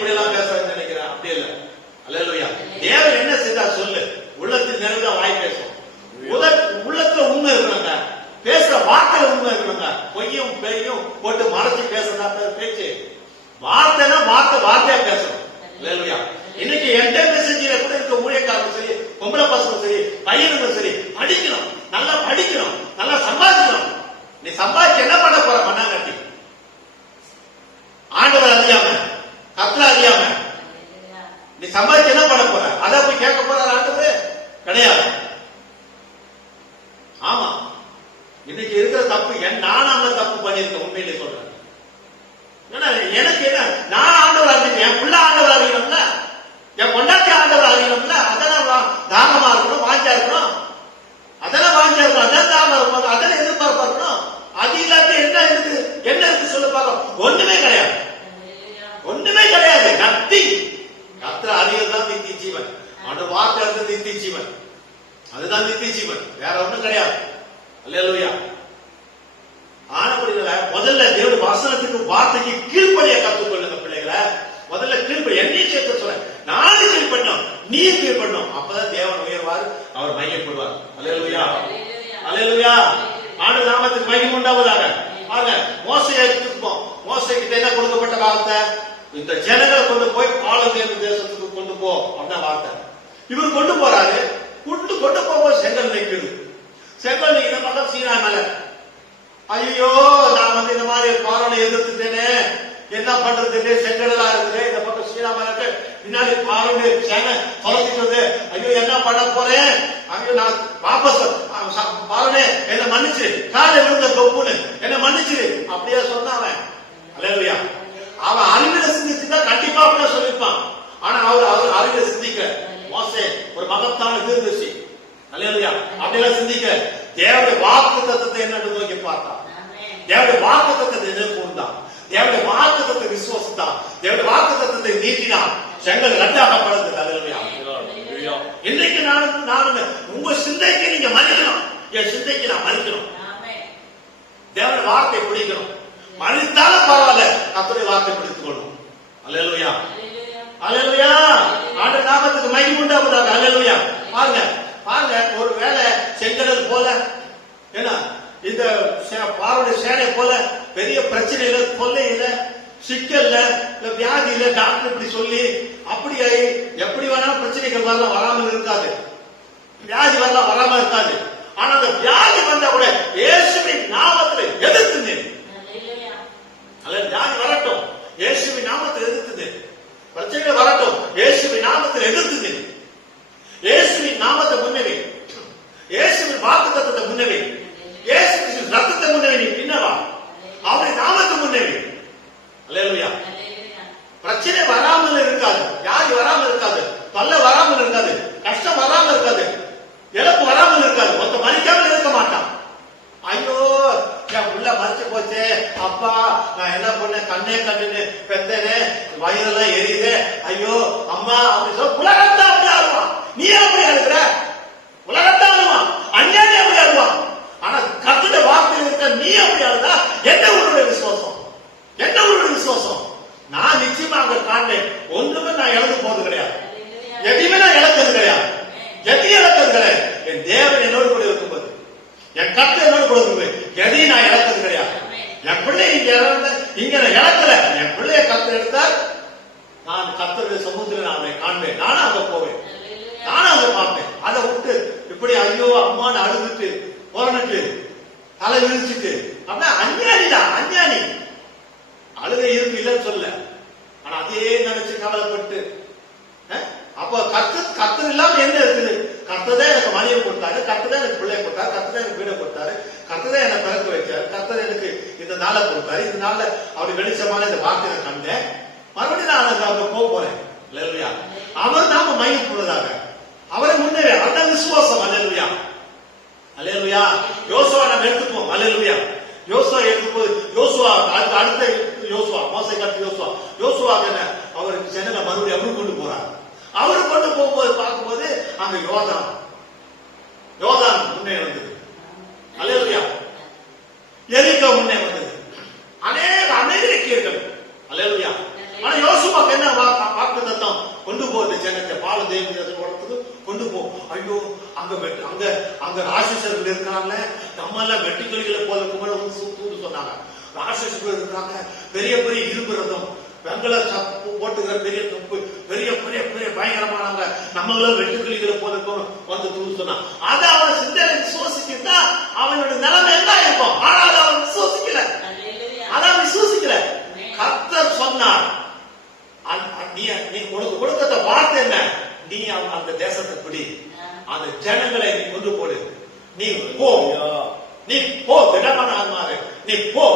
கிடையாது. ஆமா, இன்னைக்கு இருக்கிற தப்பு நான் அந்த தப்பு பண்ணிருக்கேன். உண்மையிலே சொல்றேன். எனக்கு என்ன, நான் ஆண்டவர் அறிவிக்கணும், என் பிள்ளை ஆண்டவர் அறியணும்ல, என் கொண்டாட்டி ஆண்டவர் அறியணும்ல. அதெல்லாம் தாகமா இருக்கணும், வாஞ்சா இருக்கணும், அதெல்லாம் வாஞ்சா இருக்கணும், அதான் தாகமா இருக்கணும், அதெல்லாம் எதிர்பார்ப்பா இருக்கணும். அது இல்லாத என்ன இருக்கு சொல்ல பார்க்க? ஒண்ணுமே கிடையாது, ஒண்ணுமே கிடையாது. நத்திங். கர்த்தரை அறியதான் நித்திய ஜீவன். அவனுடைய வார்த்தை இருந்து நித்திய ஜீவன், அதுதான் நித்திய ஜீவன், வேற ஒண்ணும் கிடையாது. அல்லேலூயா. ஆனபடினால முதல்ல தேவனுடைய வசனத்துக்கு வார்த்தைக்கு கீழ்ப்படிய கற்றுக்கொள்ளுங்க பிள்ளைகளை. முதல்ல கீழ்ப்படி. என்னையும் சேர்த்து சொல்ல, நானும் கீழ்படணும், நீ கீழ்படணும். அப்பதான் தேவன் உயர்வார், அவர் மையப்படுவார். அல்லேலூயா, அல்லேலூயா. ஆண்டு நாமத்துக்கு மகிமை உண்டாவதாக. ஆக மோசையை எடுத்துப்போம். மோசை கிட்ட என்ன கொடுக்கப்பட்ட வார்த்தை? இந்த ஜனங்களை கொண்டு போய் பாலதேவ தேசத்துக்கு கொண்டு போ அப்படின்னா வார்த்தை. இவர் கொண்டு போறாரு. கொண்டு போகும்போது செங்கல் நிற்குது. செங்கல் நிற்கிற பக்கம் சீனா மேல. ஐயோ, நான் இந்த மாதிரி பார்வனை எதிர்த்துட்டேனே, என்ன பண்றது? செங்கடலா இருக்குது. இந்த பக்கம் சீனா மேல பின்னாடி பார்வனை சேனை தொலைச்சிட்டு, ஐயோ என்ன பண்ண போறேன்? ஐயோ நான் வாபஸ் பார்வனே என்ன மன்னிச்சு, காலை விழுந்த தொப்புன்னு என்ன மன்னிச்சு அப்படியே சொன்னாவன். அல்லேலூயா. அவன் அறிவில சிந்திச்சுட்டா கண்டிப்பா அப்படியே சொல்லிருப்பான். ஆனா அவர் அறிவில சிந்திக்க மோசே ஒரு மகத்தான தீர்க்கதரிசி. அல்லேலூயா. அப்படியெல்லாம் சிந்திக்க தேவனுடைய வாக்கு தத்தத்தை என்னன்னு நோக்கி பார்த்தான். தேவனுடைய வாக்கு தத்தத்தை எதிர்கொண்டான். தேவனுடைய வாக்கு தத்தத்தை விசுவாசித்தான். தேவனுடைய வாக்கு தத்தத்தை நீட்டினான். செங்கல் ரத்தாகப்படுது. அல்லேலூயா. இன்றைக்கு நான் உங்க சிந்தைக்கு நீங்க மதிக்கணும், என் சிந்தைக்கு நான் மதிக்கணும். தேவனுடைய வார்த்தை பிடிக்கணும். மதித்தாலும் பரவாயில்ல, கர்த்தருடைய வார்த்தை பிடித்துக் கொள்ளணும். அல்லேலூயா, அல்லேலூயா. ஆண்டவர் நாமத்துக்கு மகிமை உண்டாவதாக. அல்லேலூயா. பாருங்க பாருங்க, ஒரு வேளை செங்கடல் போல என்ன இந்த பார்வனுடைய சேனை போல பெரிய பிரச்சனையில, தொல்லையில, சிக்கல்ல, வியாதியில டாக்டர் இப்படி சொல்லி அப்படி எப்படி வேணாலும் பிரச்சனைகள் வரலாம், வராமல் இருக்காது. வியாதி வரலாம், வராம இருக்காது. ஆனா அந்த வியாதி வந்தா கூட இயேசுவின் நாமத்தில் எதிர்த்து, அல்ல வியாதி வரட்டும், இயேசுவின் நாமத்தில் எதிர்த்து, பிரச்சனைகள் வரட்டும், இயேசுவின் நாமத்தில் எதிர்த்து, இயேசுவின் நாமத்தை முன்னவே, இயேசுவின் வாக்குத்தத்தத்தை முன்னவே, இயேசுவின் ரத்தத்தை முன்னவே நீ பின்னவா, அவருடைய நாமத்தை முன்னவே. அல்லேலூயா. பிரச்சனை வராமல் இருக்காது, வியாதி வராமல் இருக்காது, தொல்லை வராமல் இருக்காது, கஷ்டம் வராமல் இருக்காது, இழப்பு வராமல் இருக்காது, மொத்த மறிக்காமல் இருக்க மாட்டான். ஐயோ என் புள்ள மறைச்சு போச்சே, அப்பா நான் என்ன பண்ணேன், கண்ணே கண்ணுன்னு பெத்தனே, வயிறெல்லாம் எரியுது, ஐயோ அம்மா அப்படி சொல்ல உலகத்தான் அப்படி ஆடுவான். நீ அப்படி ஆடுகிற, உலகத்தான் ஆடுவான், அஞ்ஞானி அப்படி ஆடுவான். ஆனா கர்த்தருடைய வார்த்தையில் இருக்க நீ அப்படி ஆடுதா? என்ன உன்னுடைய விசுவாசம்? என்ன உன்னுடைய விசுவாசம்? நான் நிச்சயமா அங்க காண்பேன். ஒன்றுமே நான் இழந்து போறது கிடையாது, எதையுமே நான் இழக்கிறது கிடையாது, எதையும் இழக்கிறது கிடையாது. என் தேவன் என்னோடு கூட இருக்கும்போது, என் கர்த்தர் என்னோடு கூட இருக்கும்போது எதையும் நான் இழக்கிறது கிடையாது. என் பிள்ளை இங்க நான் இழக்கல. என் பிள்ளைய கர்த்தர் எடுத்தார், நான் கர்த்தருடைய சமூகத்தில் நான் அவனை காண்பேன், நானும் அங்க போவேன், நானும் அங்க பார்ப்பேன். அதை விட்டு இப்படி ஐயோ அம்மான்னு அழுதுட்டு போறனுக்கு தலை விரிச்சுட்டு அப்படின்னா அஞ்ஞானிதான், அஞ்ஞானி. அழுகை இருக்கு இல்லைன்னு சொல்ல, ஆனா அதே நினைச்சு கவலைப்பட்டு, அப்ப கர்த்தர் இல்லாம என்ன இருக்குது? கர்த்தர் எனக்கு மனைவி கொடுத்தாரு, கர்த்தர் எனக்கு பிள்ளைய கொடுத்தாரு, கர்த்தர் எனக்கு வீடை கொடுத்தாரு, கர்த்தர் என்னை பிறக்க வச்சாரு, கர்த்தர் எனக்கு இந்த நாளை கொடுத்தாரு, இந்த நாள்ல அப்படி வெளிச்சமான இந்த வார்த்தையை கண்டேன், மறுபடியும் நான் அங்க போக போறேன். அல்லேலூயா. அவர் நாம மையப்படுவதாக, அவரை முன்னே, அதான் விசுவாசம். அல்லேலூயா, அல்லேலூயா. யோசுவா நம்ம எடுத்துப்போம். அல்லேலூயா. யோசுவா எடுக்கும்போது, யோசுவா அடுத்த யோசுவா, மோசை காட்டு யோசுவா, யோசுவா என்ன அவருக்கு சென்னை மறுபடியும் அவரு கொண்டு போறாரு. அவரு கொண்டு போகும்போது பார்க்கும்போது அங்க யோர்தான் முன்னே வந்தது. அல்லேலூயா. எரிகோ முன்னே வந்தது. அநேக அமெரிக்கர்கள். அல்லேலூயா. ஆனா யோசுவாக்கு என்ன வாக்குத்தத்தம்? கொண்டு போகுது ஜனத்தை பாலதேவத்துக்கு கொண்டு போ. ஐயோ அங்க ராட்சசர்கள் இருக்கிறாங்க, நம்ம எல்லாம் வெட்டுக்கிளிகளை போல குமரவும் சூத்து சொன்னாங்க. ராட்சசர்கள் இருக்கிறாங்க, பெரிய பெரிய இரும்பு ரதம், வெங்கல போட்டுக்கிற பெரிய தொப்பு, பெரிய பெரிய பெரிய பயங்கரமானவங்க, நம்மளும் வெட்டுக்கிளிகளை போல வந்து தூது சொன்னான். அதை அவன் சிந்தனை விசுவாசிக்கிட்டா அவனுடைய நிலைமை என்ன இருக்கும்? ஆனால் அவன் விசுவாசிக்கல, அதான் விசுவாசிக்கல. கர்த்தர் சொன்னார், நீ உனக்கு கொடுத்த வார்த்தை என்ன? நீ அந்த தேசத்தை பிடி, அந்த ஜனங்களை நீ கொண்டு போடு. நீ போ, நீ போ, திடமான ஆன்மாவே நீ போ.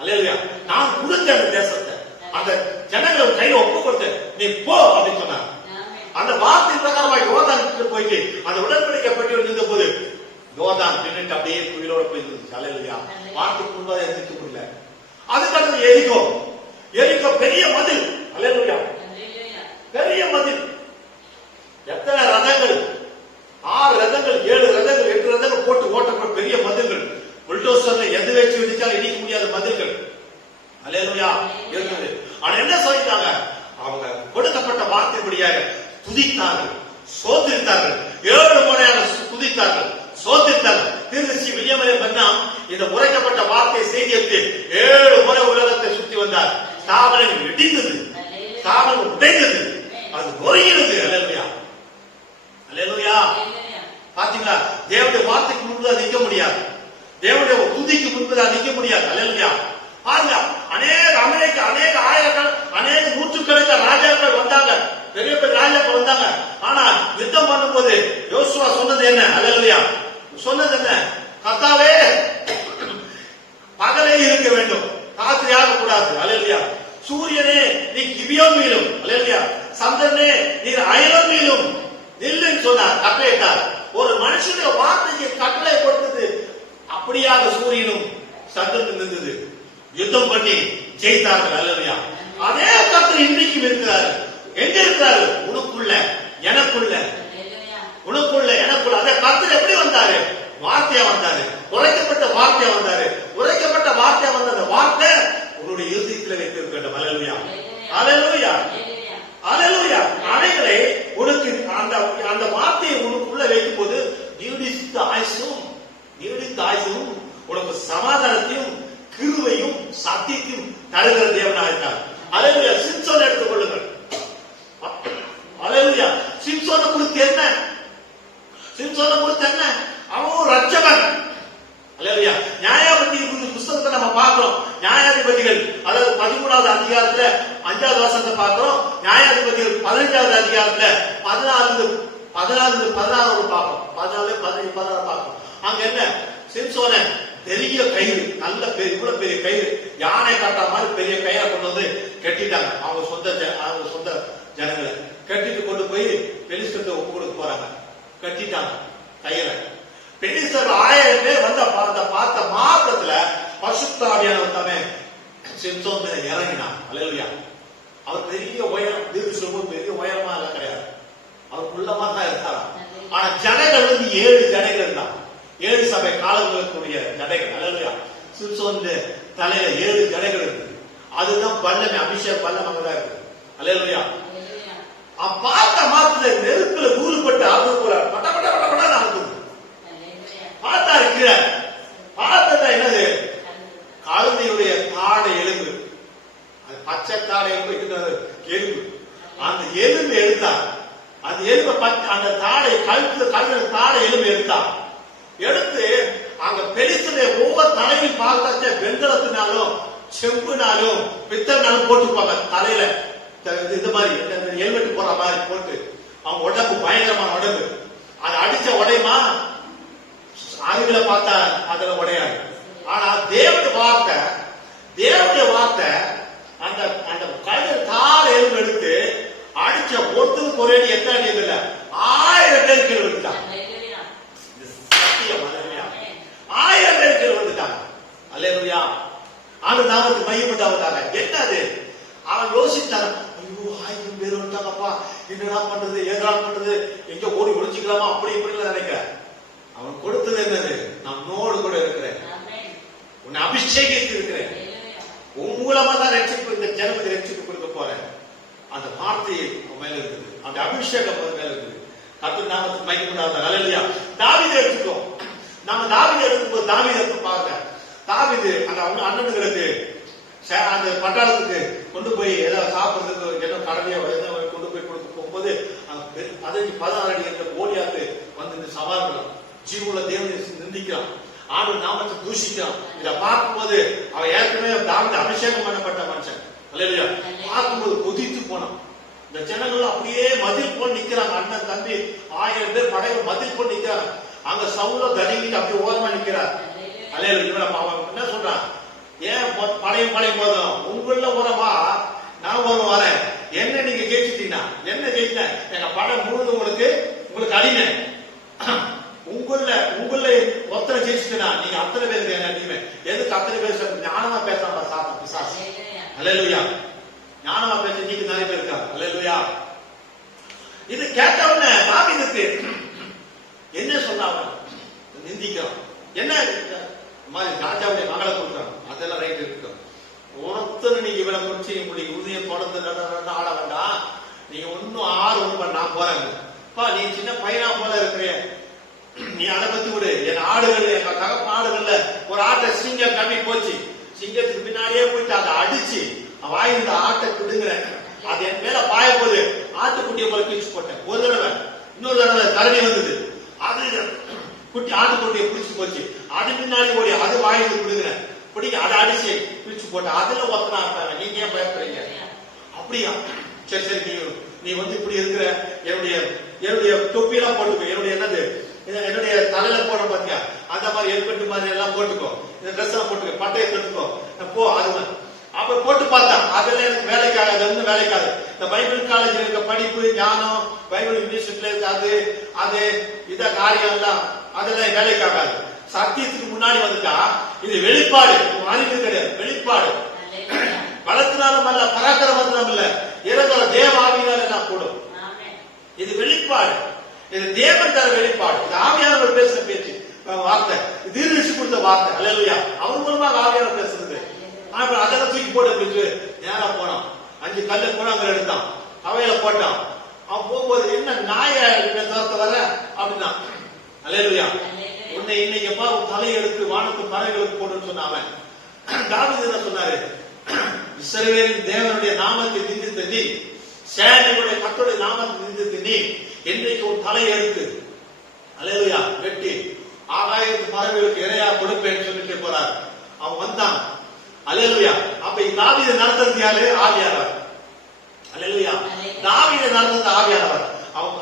அல்லேலூயா. நான் கொடுத்த அந்த தேசத்தை அந்த ஜனங்களை கையில ஒப்பு கொடுத்து நீ போ அப்படின்னு சொன்னார். அந்த வார்த்தை பிரகாரமாக யோர்தான் போயிட்டு அந்த உடன்படிக்கை பெட்டி நின்ற போது யோர்தான் நின்றுட்டு அப்படியே குயிலோட போய் இருந்துச்சு. அல்லேலூயா. வார்த்தைக்கு முன்பாக இருந்துக்க முடியல. அதுக்கடுத்து எரிகோ. எரிகோ பெரிய மதில். அல்லேலூயா. பெரிய மதில். எத்தனை ரதங்கள்? 6 ரதங்கள், 7 ரதங்கள், 8 ரதங்கள் போட்டு ஓட்டப்பட்ட பெரிய மதில்கள். புல்டோசர்ல எது வச்சு இடிச்சாலும் இடிக்க முடியாத மதில்கள். அல்லேலூயா இருந்தது. ஆனா என்ன சொல்லிட்டாங்க? அவங்க கொடுக்கப்பட்ட வார்த்தைப்படியாக துதித்தார்கள், சோதித்தார்கள். 7 முறையாக துதித்தார்கள், சோதித்தார்கள். திருச்சி வில்லியமலை பண்ணா இந்த உரைக்கப்பட்ட வார்த்தை செய்தியத்தை 7 முறை உலகத்தை சுற்றி வந்தார். ஸ்தாபனங்கள் இடிந்தது, ஸ்தாபனம் உடைந்தது, அது நொறுங்கினது. அல்லேலூயா. அல்லேலூயா. பாத்தீங்களா? தேவனுடைய வார்த்தைக்கு முன்பு நிற்க முடியாது, தேவனுடைய துதிக்கு முன்பு நிற்க முடியாது. அல்லேலூயா. பாருங்க, அநேக அமெரிக்க அநேக ஆயிரங்கள் அநேக நூற்றுக்கணக்கான ராஜாக்கள் வந்தாங்க, பெரிய பெரிய ராஜாக்கள் வந்தாங்க. ஆனா யுத்தம் பண்ணும்போது யோசுவா சொன்னது என்ன? அல்லேலூயா. சொன்னது என்ன? கர்த்தாவே பகலே இருக்க வேண்டும், ராத்திரியாக கூடாது. அல்லேலூயா. சூரியனே நீ கிபியோன் மீளும். அல்லேலூயா. சந்திரனே நீர் அயலோன் மீளும் நில்லுன்னு சொன்னார், கட்டளையிட்டார். ஒரு மனுஷனுடைய வார்த்தைக்கு கட்டளை கொடுத்தது. அப்படியாக சூரியனும் சந்திரனும் நின்றது. யுத்தம் பண்ணி ஜெயித்தார்கள். அல்லேலூயா. அதே கர்த்தர் இன்றைக்கும் இருக்கிறார். எங்க இருக்கிறாரு? உனக்குள்ள, எனக்குள்ள, உனக்குள்ள, எனக்குள்ள. அதே கர்த்தர் எப்படி வந்தாரு? வார்த்தையா வந்தாரு, உரைக்கப்பட்ட வார்த்தையா வந்தாரு. உரைக்கப்பட்ட வார்த்தையா வந்த அந்த வார்த்தை உன்னுடைய இருதயத்தில் வைத்திருக்க வேண்டும். அல்லேலூயா. அல்லேலூயா. அல்லேலூயா. அனைவரை உனக்கு அந்த வார்த்தையை உனக்குள்ள வைக்கும் போது நீடித்த ஆயுசும், நீடித்த ஆயுசும் உனக்கு சமாதானத்தையும் கிருபையும் சத்தியத்தையும் தருகிற தேவனாக இருக்கார். அல்லேலூயா. சிம்சோனை எடுத்துக் கொள்ளுங்கள். அல்லேலூயா. சிம்சோனை குறித்து என்ன? சிம்சோனை குறித்து என்ன? அவன் ஒரு ரட்சகன். அல்லேலூயா. நியாயாதிபதி புத்தகத்தை நம்ம பார்க்கிறோம். நியாயாதிபதிகள் அதாவது 13வது அதிகாரத்துல 5வது வசனத்தை பார்க்கிறோம். நியாயாதிபதிகள் 15வது அதிகாரத்துல 14 16 பார்ப்போம். 14 15 16 பார்ப்போம். அங்க என்ன? சிம்சோனை பெரிய கயிறு, நல்ல இவ்வளவு பெரிய கயிறு, யானை காட்டா மாதிரி பெரிய கயிறை கொண்டு வந்து கட்டிட்டாங்க. அவங்க சொந்த ஜனங்களை கட்டிட்டு கொண்டு போய் பெலிஸ்தத்தை ஒப்பு கொடுக்க போறாங்க. கட்டிட்டாங்க கயிறை. பெலிஸ்தர் 1000 பேர் வந்து பார்த்த மாத்திரத்துல பரிசுத்த ஆவியானவர் தாமே சிம்சோன் மேல இறங்கினார். அல்லேலூயா. அவர் பெரிய உயரம், தீர்க்க பெரிய உயரமா எல்லாம் கிடையாது, அவர் உள்ளமா தான் இருந்தார். ஆனா ஜனங்கள் வந்து 7 ஜனங்கள் இருந்தாங்க. 7 சபை காலங்களுக்குரிய ஜடைகள். அல்லேலூயா. சிம்சோன் தலையில 7 ஜடைகள் இருக்கு. அதுதான் பல்லமே, அபிஷேக பல்லம் அங்கதான் இருக்கு. அல்லேலூயா. பார்த்த மாத்திர நெருப்புல ஊறுபட்டு ஆகுது போல பட்ட பட்ட பட்ட பட்ட ஆகுது. பார்த்தாரு கீழே. பார்த்ததா என்னது? கழுதையுடைய தாடை எலும்பு, பச்சை தாடை எலும்பு. அந்த எலும்பு எடுத்தார். அந்த எலும்பு அந்த தாடை கழுத்துல தாடை எலும்பு எடுத்தார். எடுத்து அங்க பெலிஸ்தருடைய ஒவ்வொரு தலையும் பார்த்தாச்சே வெண்கலத்தினாலும் செம்புனாலும் பித்தனாலும் போட்டுப்பாங்க தலையில. இது மாதிரி ஹெல்மெட் போற மாதிரி போட்டு அவங்க உடம்பு பயங்கரமான உடம்பு. அது அடிச்ச உடையுமா? அறிவுல பார்த்தா அதுல உடையாது. ஆனா தேவனுடைய வார்த்தை அந்த அந்த கழுதை தாழ் எலும்பு எடுத்து அடிச்ச ஒருத்தருக்கு ஒரே எத்தனை அடி இல்ல, 1000 பேர் கீழே விழுந்துட்டாங்க. 1000 பேர் கீழே விழுந்துட்டாங்க. அல்லேலூயா. ஆண்டு நாமத்துக்கு மையப்பட்டாங்க. என்னது? அவன் யோசிச்சான், ஐயோ 1000 பேர் வந்துட்டாங்கப்பா, என்னடா பண்றது, ஏதா பண்றது, எங்க ஓடி ஒழிச்சுக்கலாமா, அப்படி இப்படி நினைக்கிற. அவன் கொடுத்தது என்னது? நம்மோடு கூட இருக்கிறேன், உன்னை அபிஷேகித்து இருக்கிறேன், உன் மூலமா தான் ரட்சிப்பு, இந்த ஜனத்துக்கு ரட்சிப்பு கொடுக்க போறேன். அந்த வார்த்தையை மேல இருக்குது, அந்த அபிஷேகம் மேல இருக்குது. கர்த்தர் நாமத்துக்கு மையப்பட்டாங்க. அல்லேலூயா. தாவீதை எடுத்துக்கோ. நம்ம தாவீதை எடுக்கும்போது தாவீதை எடுத்து பாருங்க. தாவீது அந்த அவங்க அண்ணனுங்களுக்கு அந்த பட்டாளத்துக்கு கொண்டு போய் ஏதாவது சாப்பிடுறதுக்கு என்ன கடமையோ கொண்டு போய் கொடுக்க போகும்போது 15-16 அடி என்ற கோலியாத்து வந்து இந்த சவால்கள் ஜீவுள்ள தேவனை நிந்திக்கிறான், ஆண்டு நாமத்தை தூஷிக்கிறான். இதை பார்க்கும்போது அவன் ஏற்கனவே தாவீது அபிஷேகம் பண்ணப்பட்ட மனுஷன். அல்லேலூயா. பார்க்கும்போது கொதித்து போனான். இந்த ஜனங்கள் அப்படியே மதில் போல் நிக்கிறாங்க. அண்ணன் தம்பி 1000 பேர் படைகள் மதில் போல் நிக்கிறாங்க. அங்க சவுல தடிங்கிட்டு அப்படியே ஓரமா நிக்கிறார். அல்லேலூயா. அவன் என்ன சொல்றான்? ஏன் படையும் போதும் உங்கள ஓரமா நான் ஓரம் வரேன். என்ன நீங்க ஜெயிச்சிட்டீங்கன்னா என்ன ஜெயிச்சேன்? எங்க படம் முழுவதும் உங்களுக்கு அடிமை. உங்கள ஒத்தனை ஜெயிச்சுட்டா நீங்க அத்தனை பேருக்கு என்ன அடிமை. எதுக்கு அத்தனை பேர் ஞானமா பேசுறாங்க சாத்தன் பிசாசு. அல்லேலூயா. ஞானமா பேச இன்னைக்கு நிறைய பேர் இருக்காங்க. அல்லேலூயா. இது கேட்டவன தாவீதுக்கு என்ன சொன்னாங்க? நிந்திக்கிறான். என்ன மாதிரி ராஜாவுடைய மகளை கொடுக்குறாங்க. அதெல்லாம் ரைட் இருக்கு. ஒருத்தர் நீங்க இவனை குறிச்சு உங்களுக்கு உதயம் தொடர்ந்து ஆட வேண்டாம். நீங்க ஒன்னும் ஒண்ணு நான் போறேங்க. நீ சின்ன பையனா போல இருக்கிற, நீ அதை பத்தி விடு. என் ஆடுகள், எங்க தகப்ப ஆடுகள்ல ஒரு ஆட்டை சிங்கம் கம்மி போச்சு. சிங்கத்துக்கு பின்னாடியே போயிட்டு அதை அடிச்சு வாயிருந்த ஆட்டை பிடுங்குறேன். அது என் மேல பாய போது ஆட்டுக்குட்டியை போல கிழிச்சு போட்டேன். ஒரு தடவை, இன்னொரு தடவை தரணி வந்தது. அது குட்டி ஆட்டுக்குட்டியை பிடிச்சு போச்சு. அது பின்னாடி ஓடி அது வாயிலிருந்து பிடுங்குறேன். பிடிக்க அதை அடிச்சு பிடிச்சு போட்டேன். அதுல ஒத்தனா இருக்காங்க. நீங்க ஏன் பயப்படுறீங்க? அப்படியா? சரி சரி, நீ இப்படி இருக்கிற, என்னுடைய தொப்பியெல்லாம் போட்டுக்கோ. என்னுடைய தலையில போட பாத்தியா அந்த மாதிரி ஹெல்மெட் மாதிரி எல்லாம் போட்டுக்கோ. இந்த ட்ரெஸ் எல்லாம் போட்டுக்கோ, பட்டையை கட்டுக்கோ போ. அது அப்ப போட்டு பார்த்தா அதெல்லாம் எனக்கு வேலைக்காக, அது ஒன்றும் வேலைக்காது. இந்த பைபிள் காலேஜ்ல இருக்க படிப்பு, ஞானம், பைபிள் யூனிவர்சிட்டியில இருக்காது, அது இத காரியம் எல்லாம் அதெல்லாம் வேலைக்காகாது. சத்தியத்துக்கு முன்னாடி வந்துட்டா இது வெளிப்பாடு, அறிவு கிடையாது, வெளிப்பாடு. பலத்தினாலும் அல்ல, பராக்கிரமத்தினாலும் இல்ல, இறந்தோட தேவ ஆவியினால எல்லாம் கூடும். இது வெளிப்பாடு. இது தேவன் தர வெளிப்பாடு. இது ஆவியானவர் பேசுற பேச்சு, வார்த்தை, தீர்க்கதரிசி கொடுத்த வார்த்தை. அல்லேலூயா. அவர் மூலமாக ஆவியானவர் பேசுறது. அதெல்லாம் தூக்கி போட்டு நேரா போனான். 5 கல்ல போனாங்க எடுத்தான், அவையில போட்டான். அவன் போகும்போது என்ன நாய தோரத்தை வர அப்படின்னா, அல்லேலூயா. உன்னை இன்னைக்கு எப்பா தலையை எடுத்து வானத்து பறவைகளுக்கு போடுன்னு சொன்னாவன். தாவீது என்ன சொன்னாரு? இஸ்ரவேலின் தேவனுடைய நாமத்தை நிந்தித்த நீ, சேனைகளுடைய கர்த்தருடைய நாமத்தை நிந்தித்த நீ, இன்றைக்கு ஒரு தலையை எடுத்து அல்லேலூயா வெட்டி ஆகாயத்து பறவைகளுக்கு இரையா கொடுப்பேன்னு சொல்லிட்டு போறார். அவன் வந்தான். அல்லேலூயா. அப்ப தாவீது நடத்துறது யாரு? ஆவியானவர். அல்லேலூயா. தாவீது நடத்துறது ஆவியானவர்.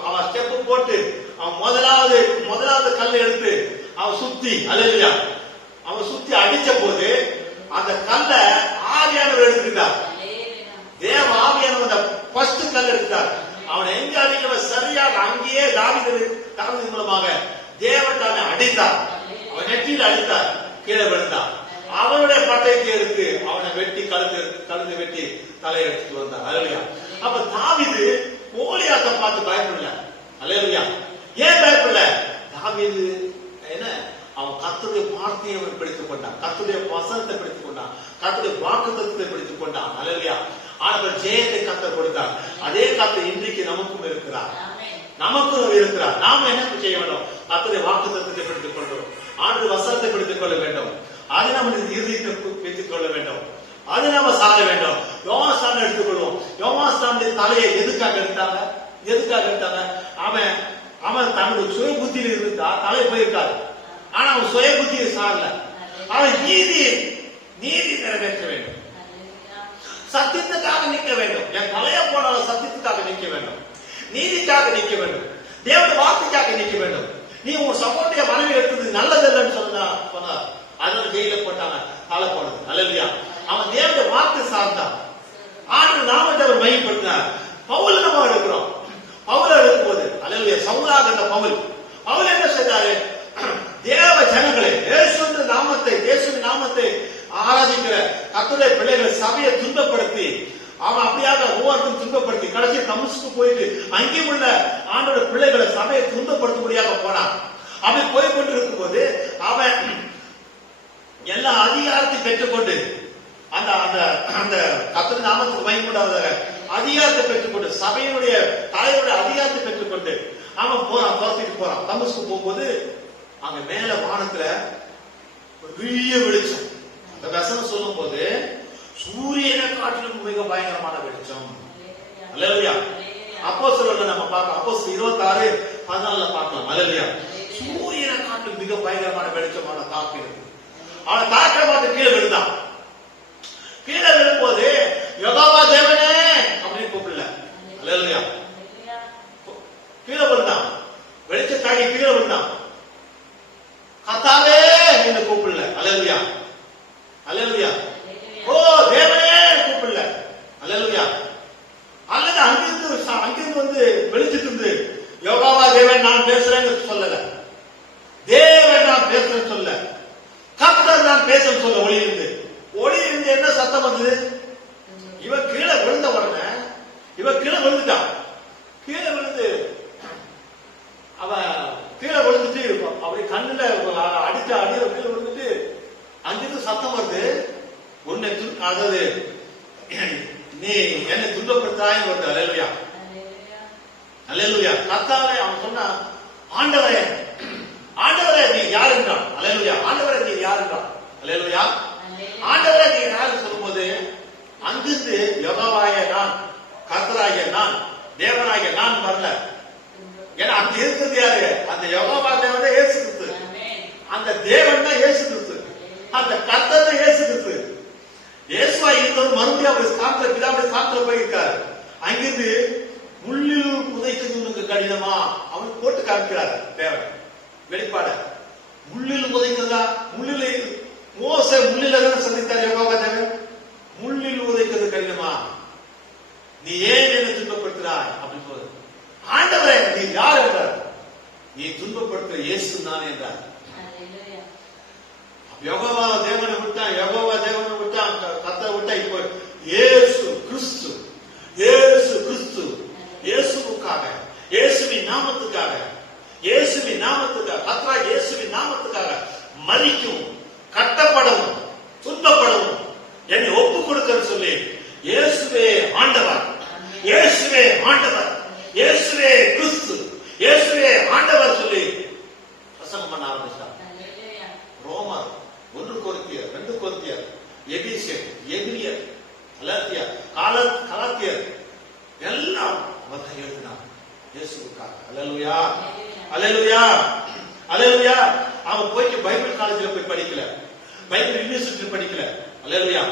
அவன் ஸ்டெப் போட்டு அவன் முதலாவது கல்லை எடுத்து அவன் சுத்தி, அல்லேலூயா, அவன் சுத்தி அடிச்ச போது அந்த கல்லை ஆவியானவர் எடுத்துக்கிட்டார். தேவ ஆவியானவர் அந்த ஃபர்ஸ்ட் கல் எடுத்தார். அவனை எங்க அடிக்கணும்? சரியாக அங்கேயே தாவீது மூலமாக தேவன் தானே அடித்தார். அவன் நெற்றியில் அடித்தார், கீழே விழுந்தான். அவனுடைய பட்டயத்தை எடுத்து அவனை வெட்டி கழுத்து வெட்டி தலை எடுத்துட்டு வந்தான். அல்லேலூயா. அப்ப தாவீது கோலியாத்தை பார்த்து பயப்படல. அல்லேலூயா. ஏன் பயப்படல? தாவீது என்ன, அவன் கர்த்தருடைய வார்த்தையை அவன் பிடித்துக் கொண்டான், கர்த்தருடைய வசனத்தை பிடித்துக் கொண்டான், கர்த்தருடைய வாக்குத்தத்தத்தை பிடித்துக் கொண்டான். அல்லேலூயா. ஆனால் ஜெயத்தை கர்த்தர் கொடுத்தார். அதே கர்த்தர் இன்றைக்கு நமக்கும் இருக்கிறார், நமக்கும் இருக்கிறார். நாம என்ன செய்ய வேண்டும்? கர்த்தருடைய வாக்குத்தத்தத்தை பிடித்துக் கொண்டோம், ஆண்டு வசனத்தை பிடித்துக் கொள்ள வேண்டும். அது நம்ம இறுதியை வைத்துக் கொள்ள வேண்டும், அது நாம சார வேண்டும். யோவான் எடுத்துக்கொள்வோம். யோவான் தலையை எதுக்காக எடுத்தாங்க? அவன் தன்னுடைய சுய புத்தியில் இருந்தா தலை போயிருக்காரு. ஆனா அவன் சுய புத்தியை சாரல. அவன் நீதி நிறைவேற்ற வேண்டும், சத்தியத்துக்காக நிற்க வேண்டும். என் தலைய போனாலும் சத்தியத்துக்காக நிற்க வேண்டும், நீதிக்காக நிற்க வேண்டும், தேவனுடைய வார்த்தைக்காக நிற்க வேண்டும். நீ உன் சகோதரிய மனைவி எடுத்தது நல்லதில்லைன்னு சொன்னார். அதனால ஜெயில போட்டாங்க, தலை போனது. அல்லேலூயா. அவன் தேவனுடைய வார்த்தை சார்ந்தான், ஆண்டு நாமத்தை அவர் மையப்படுத்தினார். பவுல் நம்ம எடுக்கிறோம். பவுல எடுக்கும்போது அல்லேலூயா, சவுலாக இருந்த பவுல் என்ன செய்தாரு? தேவ ஜனங்களே, இயேசுவின் நாமத்தை ஆராதிக்கிற கர்த்தருடைய பிள்ளைகளை சபையை துன்பப்படுத்தி, அவன் அப்படியாக ஒவ்வொருத்தரும் துன்பப்படுத்தி கடைசி தமஸ்கு போயிட்டு அங்கேயும் உள்ள ஆண்டோட பிள்ளைகளை சபையை துன்பப்படுத்தும்படியாக போனான். அப்படி போய்கொண்டிருக்கும் போது அவன் எல்லா அதிகாரத்தையும் பெற்றுக்கொண்டு அந்த அந்த கர்த்தருடைய நாமத்துக்கு மகிமையுண்டாவதாக அதிகாரத்தை பெற்றுக்கொண்டு, சபையினுடைய தலைவருடைய அதிகாரத்தை பெற்றுக்கொண்டு அவன் துரத்திட்டு போறான். தமஸ்கு போகும்போது அங்க மேல வானத்துல பெரிய வெளிச்சம். அந்த வசனம் சொல்லும் போது சூரியனை காட்டிலும் மிக பயங்கரமான வெளிச்சம். அல்லேலூயா. அப்போஸ்தலர்ல நம்ம பார்க்கலாம், அப்போஸ்தலர் 26:14 பார்க்கலாம். அல்லேலூயா. சூரியனை காட்டிலும் மிக பயங்கரமான வெளிச்சமான தாக்கு இருக்கு. அவன் தாக்க பார்த்து கீழே விழுந்தான். கீழே விழும்போது யெகோவா தேவனே அப்படின்னு கூப்பிடல. அல்லேலூயா. வந்து வெளிச்சிட்டு இருந்து யோகாவா தேவன் நான் பேசுறேன்னு சொல்லல, தேவன் நான் பேசுறேன்னு சொல்ல, கர்த்தர் நான் பேசுறேன்னு சொல்ல. ஒளி இருந்து என்ன சத்தம் வந்தது? இவன் கீழே விழுந்த உடனே இவன் கீழே விழுந்துட்டான். கீழே விழுந்து அவன் கீழே விழுந்துட்டு அப்படி கண்ணுல அடிச்ச அடியில கீழே விழுந்துட்டு அங்கிருந்து சத்தம் வருது. உன்னை அதாவது நீ என்னை துன்பப்படுத்தாய் வருது. அல்லேலூயா, அல்லேலூயா. கர்த்தாவே அவன் சொன்னா, ஆண்டவரே ஆண்டவரே நீ யார் என்றான். அல்லேலூயா, ஆண்டவரே நீ யார் என்றான். அல்லேலூயா, ஆண்டவரே நீ யார் சொல்லும்போது அங்கிருந்து யெகோவாகிய நான், கர்த்தராகிய நான், தேவனாகிய நான் வரல. ஏன்னா அங்க இருக்கிறது யாரு? அந்த யெகோவா தேவனே இயேசு கிறிஸ்து. அந்த தேவன் தான் இயேசு கிறிஸ்து, அந்த கர்த்தர் தான் இயேசு கிறிஸ்து. இயேசுவா இருந்தவர் மறுபடியும் அவருடைய ஸ்தானத்துல பிதாவுடைய ஸ்தானத்துல போயிருக்காரு. அங்கிருந்து முள்ளில் புதைக்கிறது உனக்கு கடினமா அவன் போட்டு காமிக்கிறார் தேவன். வெளிப்பாடு முள்ளில் புதைக்கிறதா? முள்ளில் மோசே முள்ளில தானே சந்தித்தார் யெகோவா தேவன். முள்ளில் உதைக்கிறது கடினமா, நீ ஏன் என்ன துன்பப்படுத்துறாய் அப்படின்னு சொல்றது. ஆண்டவரே நீ யார் என்றார். நீ துன்பப்படுத்துற இயேசு நான் என்றார். யெகோவா தேவனை விட்டான், யெகோவா தேவனை விட்டான், கர்த்தரை விட்டா. இப்போ இயேசு கிறிஸ்து, இயேசு கிறிஸ்து, இயேசுவுக்காக, இயேசுவின் நாமத்துக்காக, இயேசுவின் நாமத்துக்காக, கர்த்தரா இயேசுவின் நாமத்துக்காக மரிக்கும், கட்டப்படவும், துன்பப்படவும் என்னை ஒப்புக் கொடுக்க சொல்லி இயேசுவே ஆண்டவர், இயேசுவே ஆண்டவர், இயேசுவே கிறிஸ்து, இயேசுவே ஆண்டவர் சொல்லி பிரசங்கம் பண்ண ஆரம்பிச்சார். ரோமர், 1 கொரிந்தியர், 2 கொரிந்தியர், எபேசியர், எபிரியர், கலாத்தியர் எல்லாம் அவர் தான் எழுதினார் இயேசுவுக்காக. அல்லேலூயா, அல்லேலூயா, அல்லேலூயா. அவன் போயிட்டு பைபிள் காலேஜ்ல போய் படிக்கல, பைபிள் யூனிவர்சிட்டி படிக்கல. அல்லேலூயா.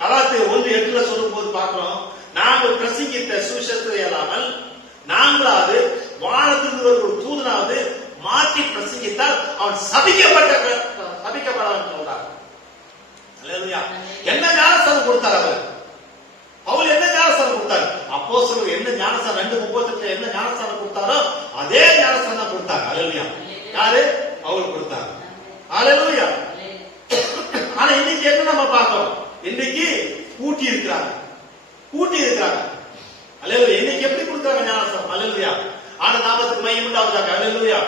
கலாத்தியர் 1:8 சொல்லும் போது பார்க்கிறோம், நாங்கள் பிரசங்கித்த சுவிசேஷத்தை அல்லாமல் நாங்களாவது வானத்திலிருந்து ஒரு தூதனாவது மாற்றி பிரசங்கித்தால் அவன் சபிக்கப்படாமல் சொல்றார். அல்லேலூயா. என்ன ஞானஸ்தானம் கொடுத்தார் அவர்? பவுல் என்ன ஞானஸ்தானம் கொடுத்தார்? அப்போஸ்தலர் என்ன ஞானஸ்தானம் 2:38 என்ன ஞானஸ்தானம் கொடுத்தாரோ அதே ஞானஸ்தானம் கொடுத்தார். அல்லேலூயா. யாரு? பவுல் கொடுத்தார். அல்லேலூயா. ஆனா இன்னைக்கு என்ன நம்ம பார்க்கிறோம்? இன்னைக்கு கூட்டி இருக்கிறாங்க, கூட்டி இருக்கிறாங்க. அல்லேலூயா. இன்னைக்கு எப்படி கொடுத்தாங்க ஞானஸ்தானம்? அல்லேலூயா. ஆனா நாமத்துக்கு மகிமை உண்டாவதாக. அல்லேலூயா.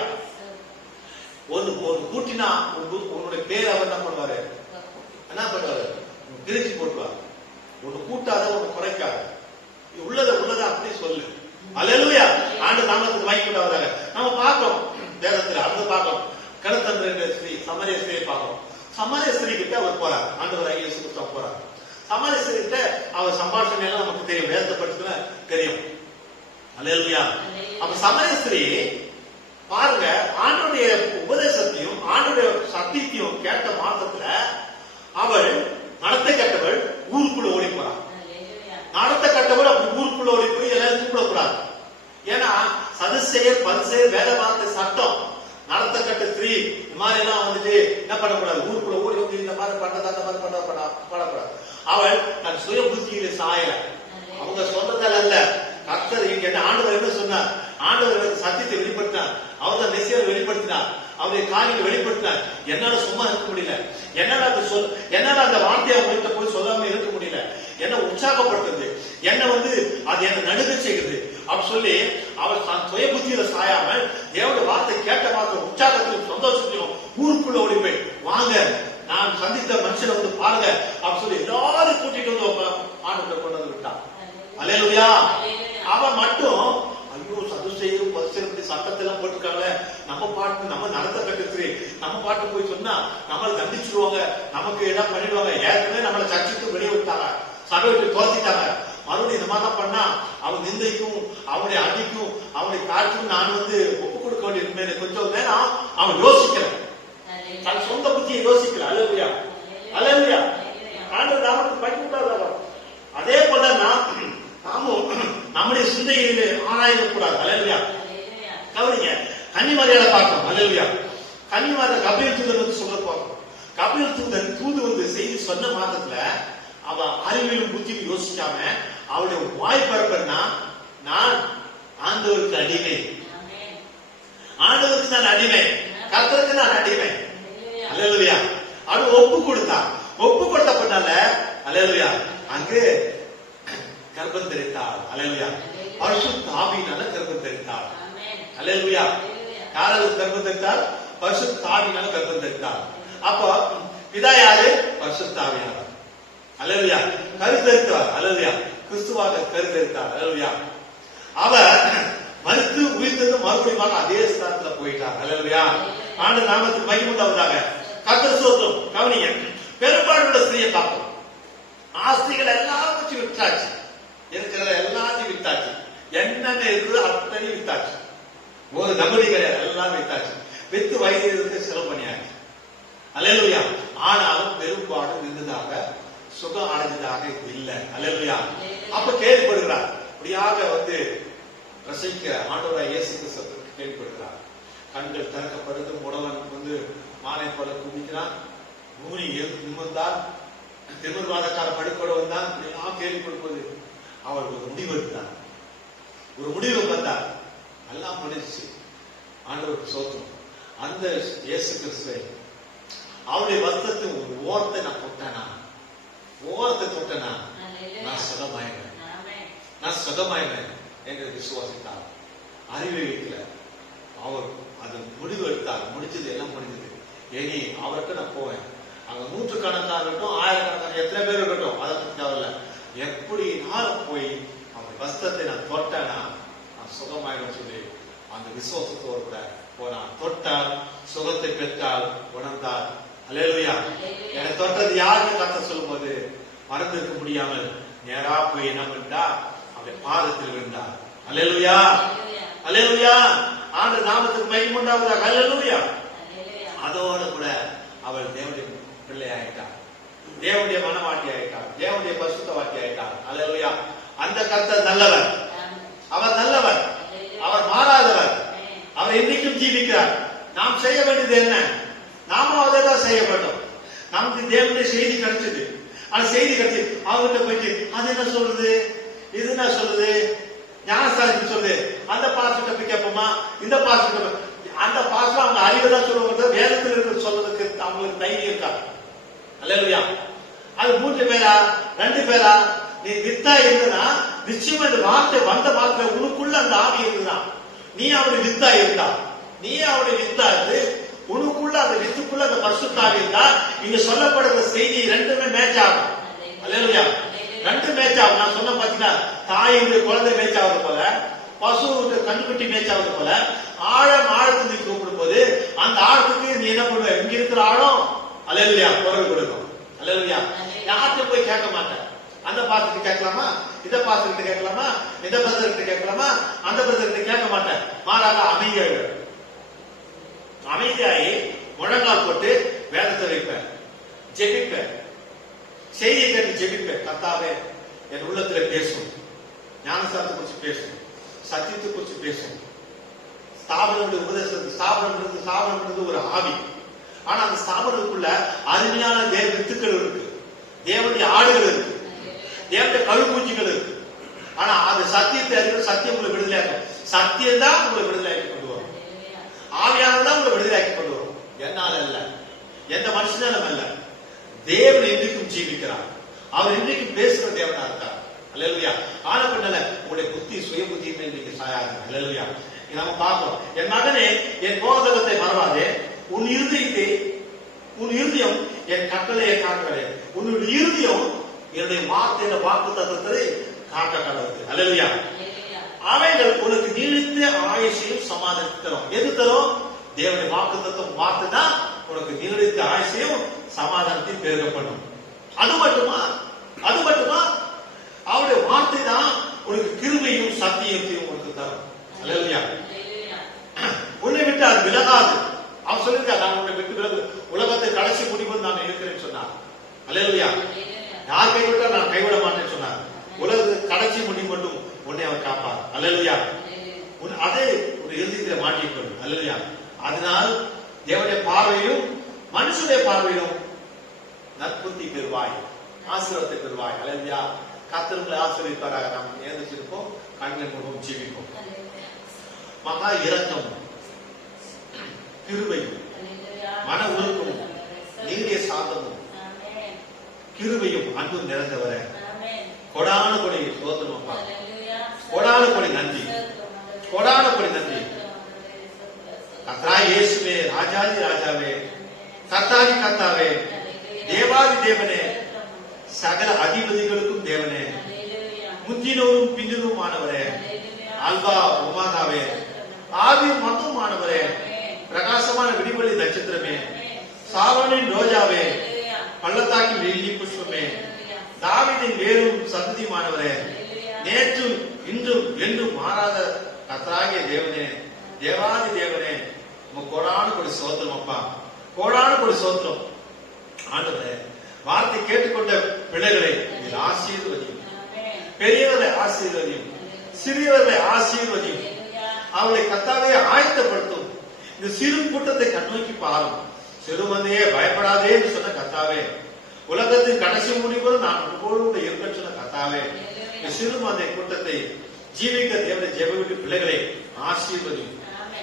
ஒரு கூட்டினா உன்னுடைய பேர் அவர் என்ன பண்ணுவாரு? என்ன பண்ணுவாரு? பிரிச்சு போட்டுவார். ஒண்ணு கூட்டாத, ஒண்ணு குறைக்காத, உள்ளத அப்படி சொல்லு. அல்லேலூயா. ஆண்டு நாமத்துக்கு மகிமை உண்டாவதாக. நம்ம பார்க்கிறோம் வேதத்துல அடுத்து பார்க்கிறோம், கடத்தல் ஸ்திரீ, சமரிய ஸ்திரியை பார்க்கிறோம். சமரிய ஸ்திரீ கிட்ட அவர் போறார், ஆண்டவர் இயேசு கிறிஸ்து போறார். சமரிய ஸ்திரீ கிட்ட அவர் சம்பாஷணை எல்லாம் நமக்கு தெரியும், வேதத்தை படிச்சுனா தெரியும். அல்லேலூயா. அப்ப சமரிய ஸ்திரீ பாருங்க, ஆண்டவருடைய உபதேசத்தையும் ஆண்டவருடைய சத்தியத்தையும் கேட்ட மாத்திரத்துல அவள் நடத்த கட்டவள் ஊருக்குள்ள ஓடி போறான். நடத்த கட்டவள் அப்படி ஊருக்குள்ள ஓடி போய் எல்லாரும் கூப்பிடக்கூடாது. ஏன்னா சதுசேயர், பரிசேயர், வேத வார்த்தை சட்டம், நடத்த கட்ட ஸ்திரீ இந்த மாதிரி எல்லாம் வந்துட்டு என்ன பண்ணக்கூடாது, ஊருக்குள்ள ஓடி வந்து இந்த மாதிரி பண்ணதா அந்த மாதிரி பண்ணக்கூடாது. அவள் தன் சுய புத்தியில சாயல, அவங்க சொன்னதால அல்ல. கர்த்தர் இங்க ஆண்டவர் என்ன சொன்னார்? ஆண்டவர் சத்தியத்தை வெளிப்படுத்தினார், அவர் தான் மெசியாவை வெளிப்படுத்தினார், அவருடைய காரியங்களை வெளிப்படுத்தினார். என்னால சும்மா இருக்க முடியல, என்னால அந்த வார்த்தையை அவங்கள்ட்ட போய் சொல்லாம இருக்க முடியல. என்ன உற்சாகப்படுத்துது, என்ன வந்து அது என்ன நடுங்க செய்கிறது அப்படி சொல்லி அவள் தான் சுய புத்தியில சாயாமல் தேவனுடைய வார்த்தை கேட்ட வார்த்தை உற்சாகத்திலும் சந்தோஷத்திலும் ஊருக்குள்ள ஓடி போய் வாங்க, நான் சந்தித்த மனுஷனை வந்து பாருங்க அப்படி சொல்லி எல்லாரும் கூட்டிட்டு வந்து ஆண்டவரை கொண்டு வந்து விட்டான். அல்லேலூயா. அவன் மட்டும் ஐயோ சதுசேயரும் பரிசேயரும் சட்டத்தெல்லாம் போட்டிருக்காங்களே, நம்ம பாட்டு நம்ம நடத்த கட்டுச்சு, நம்ம பாட்டு போய் சொன்னா நம்மளை தண்டிச்சிருவாங்க, நமக்கு என்ன பண்ணிடுவாங்க. ஏற்கனவே நம்மளை சர்ச்சுக்கு வெளியே விட்டாங்க, சபை விட்டு துரத்திட்டாங்க. மறுபடியும் இந்த மாதிரி பண்ணா அவன் நிந்தைக்கும் அவனுடைய அடிக்கும் அவனுடைய காற்றுக்கும் நான் வந்து ஒப்பு கொடுக்க வேண்டிய கொஞ்சம் நேரம் அவன் யோசிக்கல, தன் சொந்த புத்தியை யோசிக்கல. அல்லேலூயா, அல்லேலூயா. ஆண்டவர் நாமத்துக்கு பயன்படாதவர். அதே போல நாமும் நம்முடைய சிந்தையிலே ஆராயக்கூடாது. அல்லேலூயா. கவனிங்க, கன்னிமரியாதை பார்க்கணும். அல்லேலூயா. கன்னிமரியாதை கபிரியேல் தூதன் வந்து சொல்ல பார்க்கணும். கபிரியேல் தூதன் தூது வந்து செய்தி சொன்ன மாதத்துல அவ அறிவியலும் புத்தியும் யோசிக்காம அவளுடைய வாய் பரப்பன்னா நான் ஆண்டவருக்கு அடிமை. ஆண்டவருக்கு நான் அடிமை, கர்த்தருக்கு நான் அடிமை. அல்லேலூயா. அவன் ஒப்பு கொடுத்தான். ஒப்பு கொடுத்தப்பட்டால அல்லேலூயா அங்கு கர்ப்பம் தெரித்தாள். அல்லேலூயா. பரிசுத்த ஆவியினால கர்ப்பம் தெரித்தாள். அல்லேலூயா. யாராவது கர்ப்பம் தெரித்தாள்? பரிசுத்த ஆவியினால கர்ப்பம் தெரித்தாள். அப்போ பிதா யாரு? பரிசுத்த ஆவியானவர். அல்லேலூயா. கருத்தரித்தார். அல்லேலூயா. கிறிஸ்துவாக கருத்தரித்தார். அல்லேலூயா. அவர் மரித்து உயிர்த்தது மறுபடியும் அதே ஸ்தானத்துல போயிட்டார். அல்லேலூயா. ஆண்டவர் நாமத்துக்கு மகிமை உண்டாவதாக. கர்த்தர் ஸ்தோத்திரம். கவனிங்க, பெரும்பாலுள்ள ஸ்திரியை பார்ப்போம். ஆஸ்திகள் எல்லாம் வச்சு விட்டாச்சு, இருக்கிறத எல்லாத்தையும் வித்தாச்சு, என்னென்ன இருக்குது அத்தனை வித்தாச்சு. ஒரு நபடி கிடையாது, எல்லாம் வித்தாச்சு. வித்து வயது செலவு பண்ணியாச்சு. அல்லேலூயா. ஆனாலும் பெரும்பாலும் இருந்ததாக சுகம் அடைந்ததாக இல்லை. அல்லேலூயா. அப்ப கேள்விப்படுகிறார். அப்படியாக வந்து ரசிக்க ஆண்டவராய் இயேசு கிறிஸ்து கேள்விப்படுகிறார். கண்கள் திறக்கப்படுது. முடவன் வந்து மாலை போல குதிக்கிறான். மூனி நிமிர்ந்தார். திருமணவாதக்கார படுக்கோட வந்தான். கேள்விப்படும்போது அவர் ஒரு முடிவு எடுத்தார். ஒரு முடிவு வந்தார். எல்லாம் முடிச்சு. ஆண்டவருக்கு சோத்திரம். அந்த இயேசு கிறிஸ்துவை அவருடைய வஸ்திரத்தை ஒரு ஓரத்தை நான் தொட்டனா, ஓரத்தை தொட்டனா நான் சுகமாயினேன், நான் சுகமாயினேன் என்று விசுவாசித்தார். அறிவை வைக்கல. அவர் அது முடிவு எடுத்தார். முடிஞ்சது, எல்லாம் முடிஞ்சது. இனி அவருக்கு நான் போவேன். அங்க நூற்றுக்கணக்கான இருக்கட்டும், ஆயிரக்கணக்கான எத்தனை பேர் இருக்கட்டும், அதை பத்தி தேவையில்ல. எப்படி நானும் போய் அவர் வஸ்திரத்தை நான் தொட்டேனா நான் சுகமாயிடும் சொல்லி அந்த விசுவாசத்தோடு கூட போனான். தொட்டால் சுகத்தை பெற்றால் உணர்ந்தார். அல்லேலூயா. என்னை தொட்டது யாருக்கு கர்த்தர் சொல்லும் போது மறந்து இருக்க முடியாமல் நேரா போய் என்ன பண்ணிட்டா அவருடைய பாதத்தில் விழுந்தார். அல்லேலூயா. அல்லேலூயா. ஆண்டவர் நாமத்துக்கு மகிமை உண்டாவதாக. அல்லேலூயா. அதோட கூட அவள் தேவனுடைய பிள்ளை ஆயிட்டார், தேவனுடைய மனவாட்டி ஆயிட்டார், தேவனுடைய பரிசுத்த வாட்டி ஆயிட்டார். அல்லேலூயா. அந்த கர்த்தர் நல்லவர், அவர் நல்லவர், அவர் மாறாதவர், அவர் என்னைக்கும் ஜீவிக்கிறார். நாம் செய்ய வேண்டியது என்ன? நாமும் அதை தான் செய்ய வேண்டும். நமக்கு தேவனுடைய செய்தி கிடைச்சது. அந்த செய்தி கிடைச்சி அவர்கிட்ட போயிட்டு அது என்ன சொல்றது, இது என்ன சொல்றது, ஞானஸ்தானத்துக்கு சொல்லுது, அந்த பாஸ்டர்கிட்ட போய் கேட்போமா, இந்த பாஸ்டர், அந்த பாஸ்டர் அவங்க அறிவுதான் சொல்லுவாங்க. வேதத்தில் இருக்கிற சொல்றதுக்கு அவங்களுக்கு தைரியம் இருக்கா? அல்லேலூயா. அது 3 பேரா 2 பேரா? நீ வித்தா இருந்தா நிச்சயமா இந்த வார்த்தை வந்த வார்த்தை உனக்குள்ள அந்த ஆவி இருக்குதான். நீ அவருடைய வித்தா இருந்தா, நீ அவருடைய வித்தா இருந்து உனக்குள்ள அந்த வித்துக்குள்ள அந்த பரிசுத்த ஆவி இருந்தா இங்க சொல்லப்படுற செய்தி ரெண்டுமே மேட்ச் ஆகும். அல்லேலூயா. 2 மேட்ச் ஆகும். நான் சொன்ன பாத்தீங்கன்னா தாயுடைய குழந்தை மேட்ச் ஆகுது போல, பசு கண்டுக்குட்டி மேட்ச் ஆகுது போல, ஆழத்துக்கு கூப்பிடும் போது அந்த ஆழத்துக்கு நீ என்ன பண்ணுவ? இங்க இருக்கிற ஆழம் அல்லேலூயா குரல் கொடுக்கும். அல்லேலூயா. யார்கிட்ட போய் கேட்க மாட்டேன். அந்த பாத்திரத்தை கேட்கலாமா, இந்த பாத்திரத்தை கேட்கலாமா, இந்த பிரதர்கிட்ட கேட்கலாமா, அந்த பிரதர்கிட்ட கேட்க மாட்டேன். மாறாக அமைதியாகி முழங்கால் போட்டு வேதத்தை வைப்பேன், ஜெபிப்பேன், செய்தியை கேட்டு ஜெபிப்பேன். கர்த்தாவே என் உள்ளத்துல பேசும், ஞானஸ்தானத்தை குறிச்சு பேசும், சத்தியத்தை குறிச்சு பேசும். ஸ்தாபனம் உபதேசத்தை ஸ்தாபனம் ஒரு ஆவி. ஆனா அந்த ஸ்தாபனத்துக்குள்ள அருமையான தேவ வித்துக்கள் இருக்கு, தேவனுடைய ஆடுகள் இருக்கு, தேவனுடைய கழுப்பூச்சிகள் இருக்கு. ஆனா அந்த சத்தியத்தை அறிவு, சத்தியம் உங்களை விடுதலையாக்கும். சத்தியம் தான் உங்களை விடுதலையாக்கி கொண்டு வரும். ஆவியானதான் உங்களை விடுதலையாக்கி கொண்டு வரும். என்னால அல்ல, எந்த மனுஷனாலும் அல்ல. தேவன் இன்றைக்கும் ஜீவிக்கிறார். அவர் இன்றைக்கும் பேசுற தேவனா இருக்கார். அல்லேலூயா. ஆன பண்ணல உங்களுடைய புத்தி சுய புத்தியுமே இன்னைக்கு சாயாது. அல்லேலூயா. நம்ம பார்க்கிறோம். என் மகனே, என் போதகத்தை மறவாதே, உன் இருதயம் என் கட்டளையை காக்கலே, உன்னுடைய இருதயம் என்னுடைய வார்த்தையில வாக்கு தத்துவத்தை காக்க கடவுது. அல்லேலூயா. அவைகள் உனக்கு நீடித்த ஆயுசையும் சமாதானத்தை தரும். எது தரும்? தேவனுடைய வாக்கு தத்துவம் வார்த்தை தான் உனக்கு நீடித்த ஆயுசையும் சமாதானத்தையும் பெருகப்படும். அது மட்டுமா? அவருடைய வார்த்தை தான் உனக்கு கிருபையும் சத்தியத்தையும் உனக்கு தரும். அல்லேலூயா. உன்னை விட்டு அது விலகாது. அவர் சொல்லிருக்கார், நான் உன்னை விட்டு விலகு, உலகத்தை கடைசி முடிவு நான் இருக்கிறேன்னு சொன்னார். அல்லேலூயா. யார் கைவிட்டால் நான் கைவிட மாட்டேன்னு சொன்னார். உலகத்து கடைசி முடிவு மட்டும் உன்னை அவர் காப்பார். அல்லேலூயா. அதே ஒரு இறுதியில மாட்டிக்கொள்ளும். அல்லேலூயா. அதனால் தேவனுடைய பார்வையிலும் மனுஷனுடைய பார்வையிலும் நற்புத்தி பெறுவாய், ஆசீர்வாதத்தை பெறுவாய். அல்லேலூயா. கர்த்தர் உங்களை ஆசீர்வதிப்பாராக. நாம் ஏந்திருப்போம், கண்களை மூடுவோம், ஜெபிப்போம். மகா இரக்கம், கிருபையும், மன உருக்கமும், நீடிய சாந்தமும், கிருபையும், அன்பும் நிறைந்தவர கொடான கொடி சோதனம் அப்பா. கொடான கொடி நன்றி, கொடான கொடி நன்றி. கர்த்தராகிய இயேசுவே, ராஜாதி ராஜாவே, கர்த்தாதி கர்த்தாவே, தேவாதி தேவனே, சகல அதிபதிகளுக்கும் தேவனே, முந்தினோரும் பிந்தினோருமானவரே, அல்பா உமாதாவே, ஆதி மொத்தமானவரே, பிரகாசமான விடிவெளி நட்சத்திரமே, சாரோனின் ரோஜாவே, பள்ளத்தாக்கின் வெள்ளி புஷ்பமே, தாவீதின் வேரும் சந்ததியுமானவரே, நேற்றும் இன்றும் என்றும் மாறாத கர்த்தராகிய தேவனே, தேவாதி தேவனே, உமக்கு கோடான கொடி சோத்திரம் அப்பா, கோடான கொடி சோத்திரம். ஆண்டவரே, வார்த்தை கேட்டுக்கொண்ட பிள்ளைகளை இதில் ஆசீர்வதியும், பெரியவர்களை ஆசீர்வதியும், சிறியவர்களை ஆசீர்வதியும், அவர்களை கர்த்தாவே ஆயத்தப்படுத்தும். இந்த சிறு கூட்டத்தை கண்ணோக்கி பாரும். சிறுமந்தையே பயப்படாதே என்று சொன்ன கர்த்தாவே, உலகத்தின் கடைசி முடிவுகள் நான் உங்களோடு இருக்க சொன்ன கர்த்தாவே, இந்த சிறுமந்தை கூட்டத்தை ஜீவிக்க தேவனை ஜெபவிட்டு பிள்ளைகளை ஆசீர்வதியும்.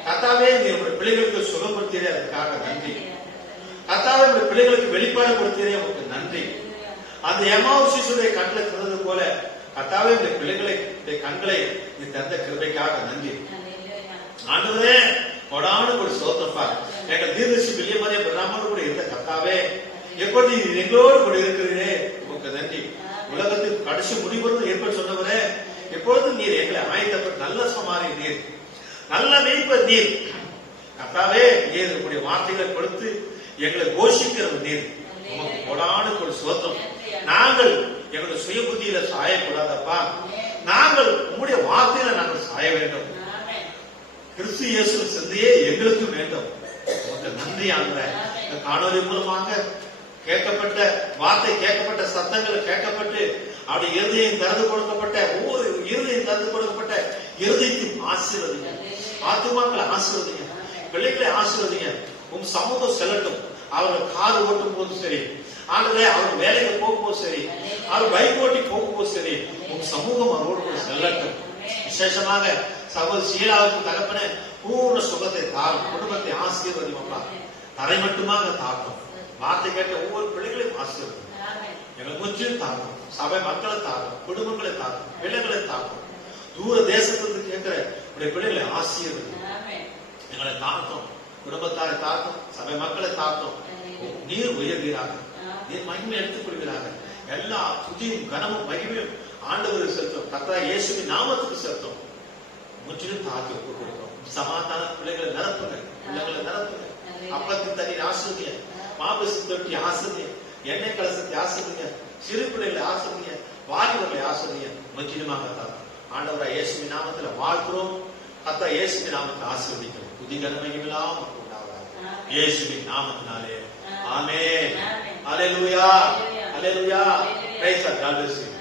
கர்த்தாவே, நீ உங்களுடைய பிள்ளைகளுக்கு சுகப்படுத்தீரே, அதுக்காக நன்றி. கர்த்தாவே, உங்களுடைய பிள்ளைகளுக்கு வெளிப்பாடு கொடுத்தீரே, உங்களுக்கு நன்றி. அந்த எம்மாவுடைய கண்களை திறந்தது போல கர்த்தாவே, உங்களுடைய பிள்ளைகளை கண்களை நீ தந்த கிருபைக்காக நன்றி. ஆண்டவரே, கொடான ஒரு சோத்திரப்பா. எங்கள் தீர்தர்சி வில்லியமரே பிராமணோடு கூட இருந்த கர்த்தாவே, எப்பொழுது எங்களோடு கூட இருக்கிறீரே, உங்களுக்கு நன்றி. உலகத்தில் கடைசி முடிவு ஏற்பட்டு சொன்னவரே, எப்பொழுதும் நீர் எங்களை ஆயத்தப்பட்டு நல்ல சமாரி நீர், நல்ல மேய்ப்பர் நீர். கர்த்தாவே, நீர் உங்களுடைய வார்த்தைகளை கொடுத்து எங்களை கோஷிக்கிற நீர், உமக்கு கொடான ஒரு சோத்திரம். நாங்கள் எங்களுடைய சுய புத்தியில சாயக்கூடாதப்பா, நாங்கள் உங்களுடைய வார்த்தையில நாங்கள் சாய வேண்டும். கிறிஸ்து இயேசு சிந்தையே எங்களுக்கு வேண்டும். உங்களுக்கு நன்றி ஆண்டவரே. இந்த காணொலி மூலமாக கேட்கப்பட்ட வார்த்தை, கேட்கப்பட்ட சத்தங்கள் கேட்கப்பட்டு அவருடைய இருதயம் திறந்து கொடுக்கப்பட்ட ஒவ்வொரு இருதயம் திறந்து கொடுக்கப்பட்ட இருதயத்தையும் ஆசீர்வதிங்க. ஆத்துமாக்களை ஆசீர்வதிங்க, பிள்ளைகளை ஆசீர்வதிங்க. உங்க சமூகம் செல்லட்டும். அவர்கள் கார் ஓட்டும் போதும் சரி, ஆண்டவரே, அவர் வேலைக்கு போகும்போது சரி, அவர் பைக் ஓட்டி போகும்போது சரி, உங்க சமூகம் அவரோடு கூட செல்லட்டும். விசேஷமாக சகோதரி சீலாவுக்கு தகப்பன பூர்ண சுகத்தை தாரும், குடும்பத்தை ஆசீர்வதிப்பா. தரை மட்டுமாக தாக்கும். வார்த்தை கேட்ட ஒவ்வொரு பிள்ளைகளையும் ஆசீர்வதிக்கும். எங்களை முற்றிலும் தாக்கும். சபை மக்களை தாக்கும், குடும்பங்களை தாக்கும், பிள்ளைகளை தாக்கும். தூர தேசத்திலிருந்து கேட்கிற உடைய பிள்ளைகளை ஆசீர்வதிக்கும். எங்களை தாக்கும், குடும்பத்தாரை தாக்கும், சபை மக்களை தாக்கும். நீர் உயர்வீராக, நீர் மகிமை எடுத்துக் கொள்வீராக. எல்லா துதியும் கனமும் மகிமையும் ஆண்டவருக்கு செலுத்தும். கர்த்தராகிய இயேசுவின் நாமத்துக்கு செலுத்தும். முற்றிலும் தாக்கி ஒப்புக் கொடுக்கும். சமாதான பிள்ளைகளை நிரப்புங்க, பிள்ளைகளை நிரப்புங்க. அப்பத்தின் தண்ணீர் ஆசிரிய, மாபசி தொட்டி ஆசிரிய, எண்ணெய் கலசத்தை ஆசிரிய, சிறு பிள்ளைகளை ஆசிரிய, வாலிபர்களை ஆசிரிய. முற்றிலுமாக தாக்கும். ஆண்டவராகிய இயேசுவின் நாமத்துல வாழ்கிறோம். கர்த்தராகிய இயேசுவின் நாமத்தை ஆசீர்வதிக்கிறோம். துதி கனமகிமையெல்லாம் உண்டாவதாக இயேசுவின் நாமத்தினாலே. ஆமென். அல்லேலூயா, அல்லேலூயா. Praise the Lord.